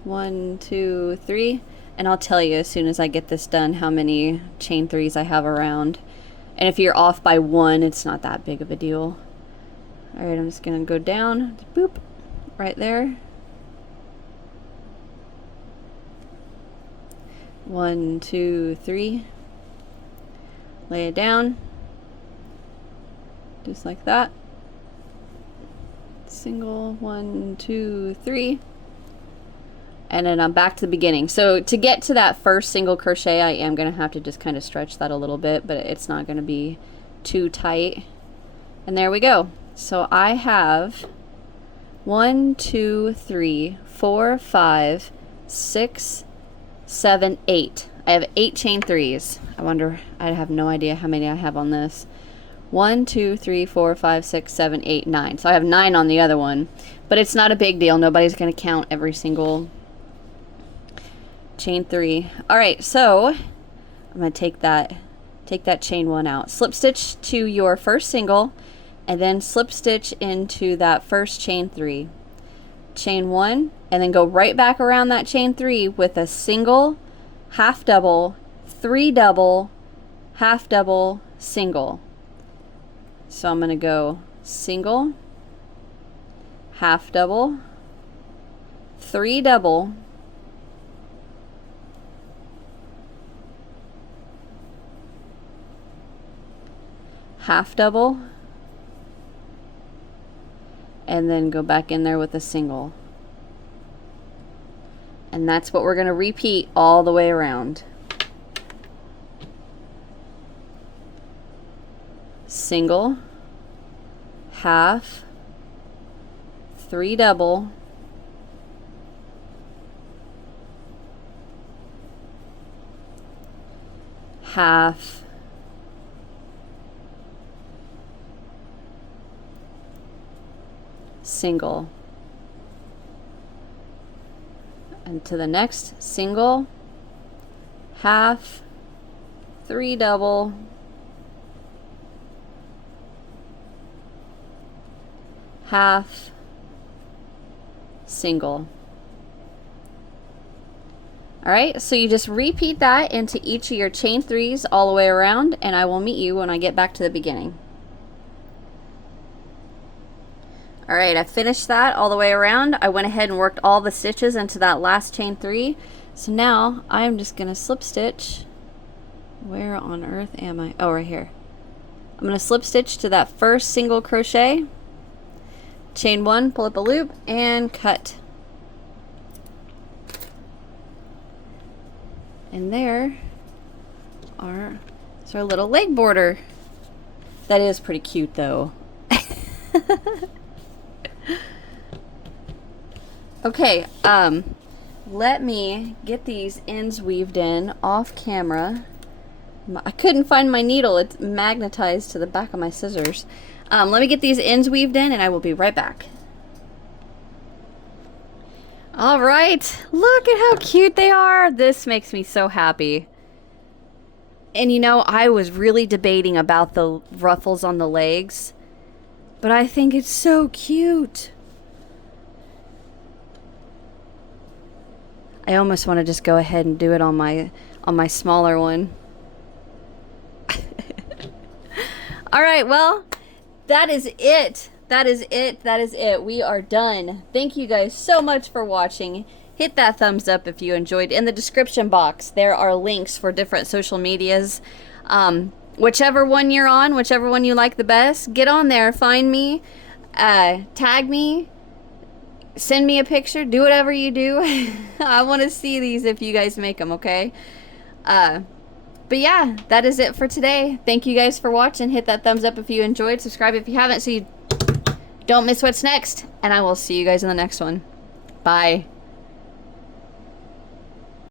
1, 2, 3. And I'll tell you as soon as I get this done how many chain 3s I have around. And if you're off by 1, it's not that big of a deal. Alright, I'm just gonna go down. Boop. Right there. 1, 2, 3. Lay it down. Just like that. Single, 1, 2, 3. And then I'm back to the beginning. So to get to that first single crochet, I am going to have to just kind of stretch that a little bit, but it's not going to be too tight. And there we go. So I have 1, 2, 3, 4, 5, 6, 7, 8. I have 8 chain 3s. I wonder, I have no idea how many I have on this. 1, 2, 3, 4, 5, 6, 7, 8, 9. So I have 9 on the other one, but it's not a big deal. Nobody's going to count every single chain 3. All right, so I'm going to take that chain 1 out. Slip stitch to your first single, and then slip stitch into that first chain 3. Chain 1, and then go right back around that chain 3 with a single, half double, 3 double, half double, single. So I'm going to go single, half double, 3 double, half double, and then go back in there with a single. And that's what we're going to repeat all the way around. Single, half, 3 double, half, single, and to the next single, half, 3 double, half, single. All right, so you just repeat that into each of your chain 3s all the way around, and I will meet you when I get back to the beginning. All right, I finished that all the way around. I went ahead and worked all the stitches into that last chain 3. So now I'm just gonna slip stitch. Where on earth am I? Oh, right here. I'm gonna slip stitch to that first single crochet, chain 1, pull up a loop, and cut. And there's our little leg border. That is pretty cute though. Okay, let me get these ends weaved in off camera. I couldn't find my needle. It's magnetized to the back of my scissors. Let me get these ends weaved in and I will be right back. All right, look at how cute they are. This makes me so happy. And you know, I was really debating about the ruffles on the legs, but I think it's so cute. I almost want to just go ahead and do it on my smaller one. All right, well, that is it. That is it. That is it. We are done. Thank you guys so much for watching. Hit that thumbs up if you enjoyed. In the description box, there are links for different social medias. Whichever one you're on, whichever one you like the best, get on there, find me, tag me, send me a picture, do whatever you do. I want to see these if you guys make them, okay? But yeah, that is it for today. Thank you guys for watching. Hit that thumbs up if you enjoyed. Subscribe if you haven't so you don't miss what's next. And I will see you guys in the next one. Bye.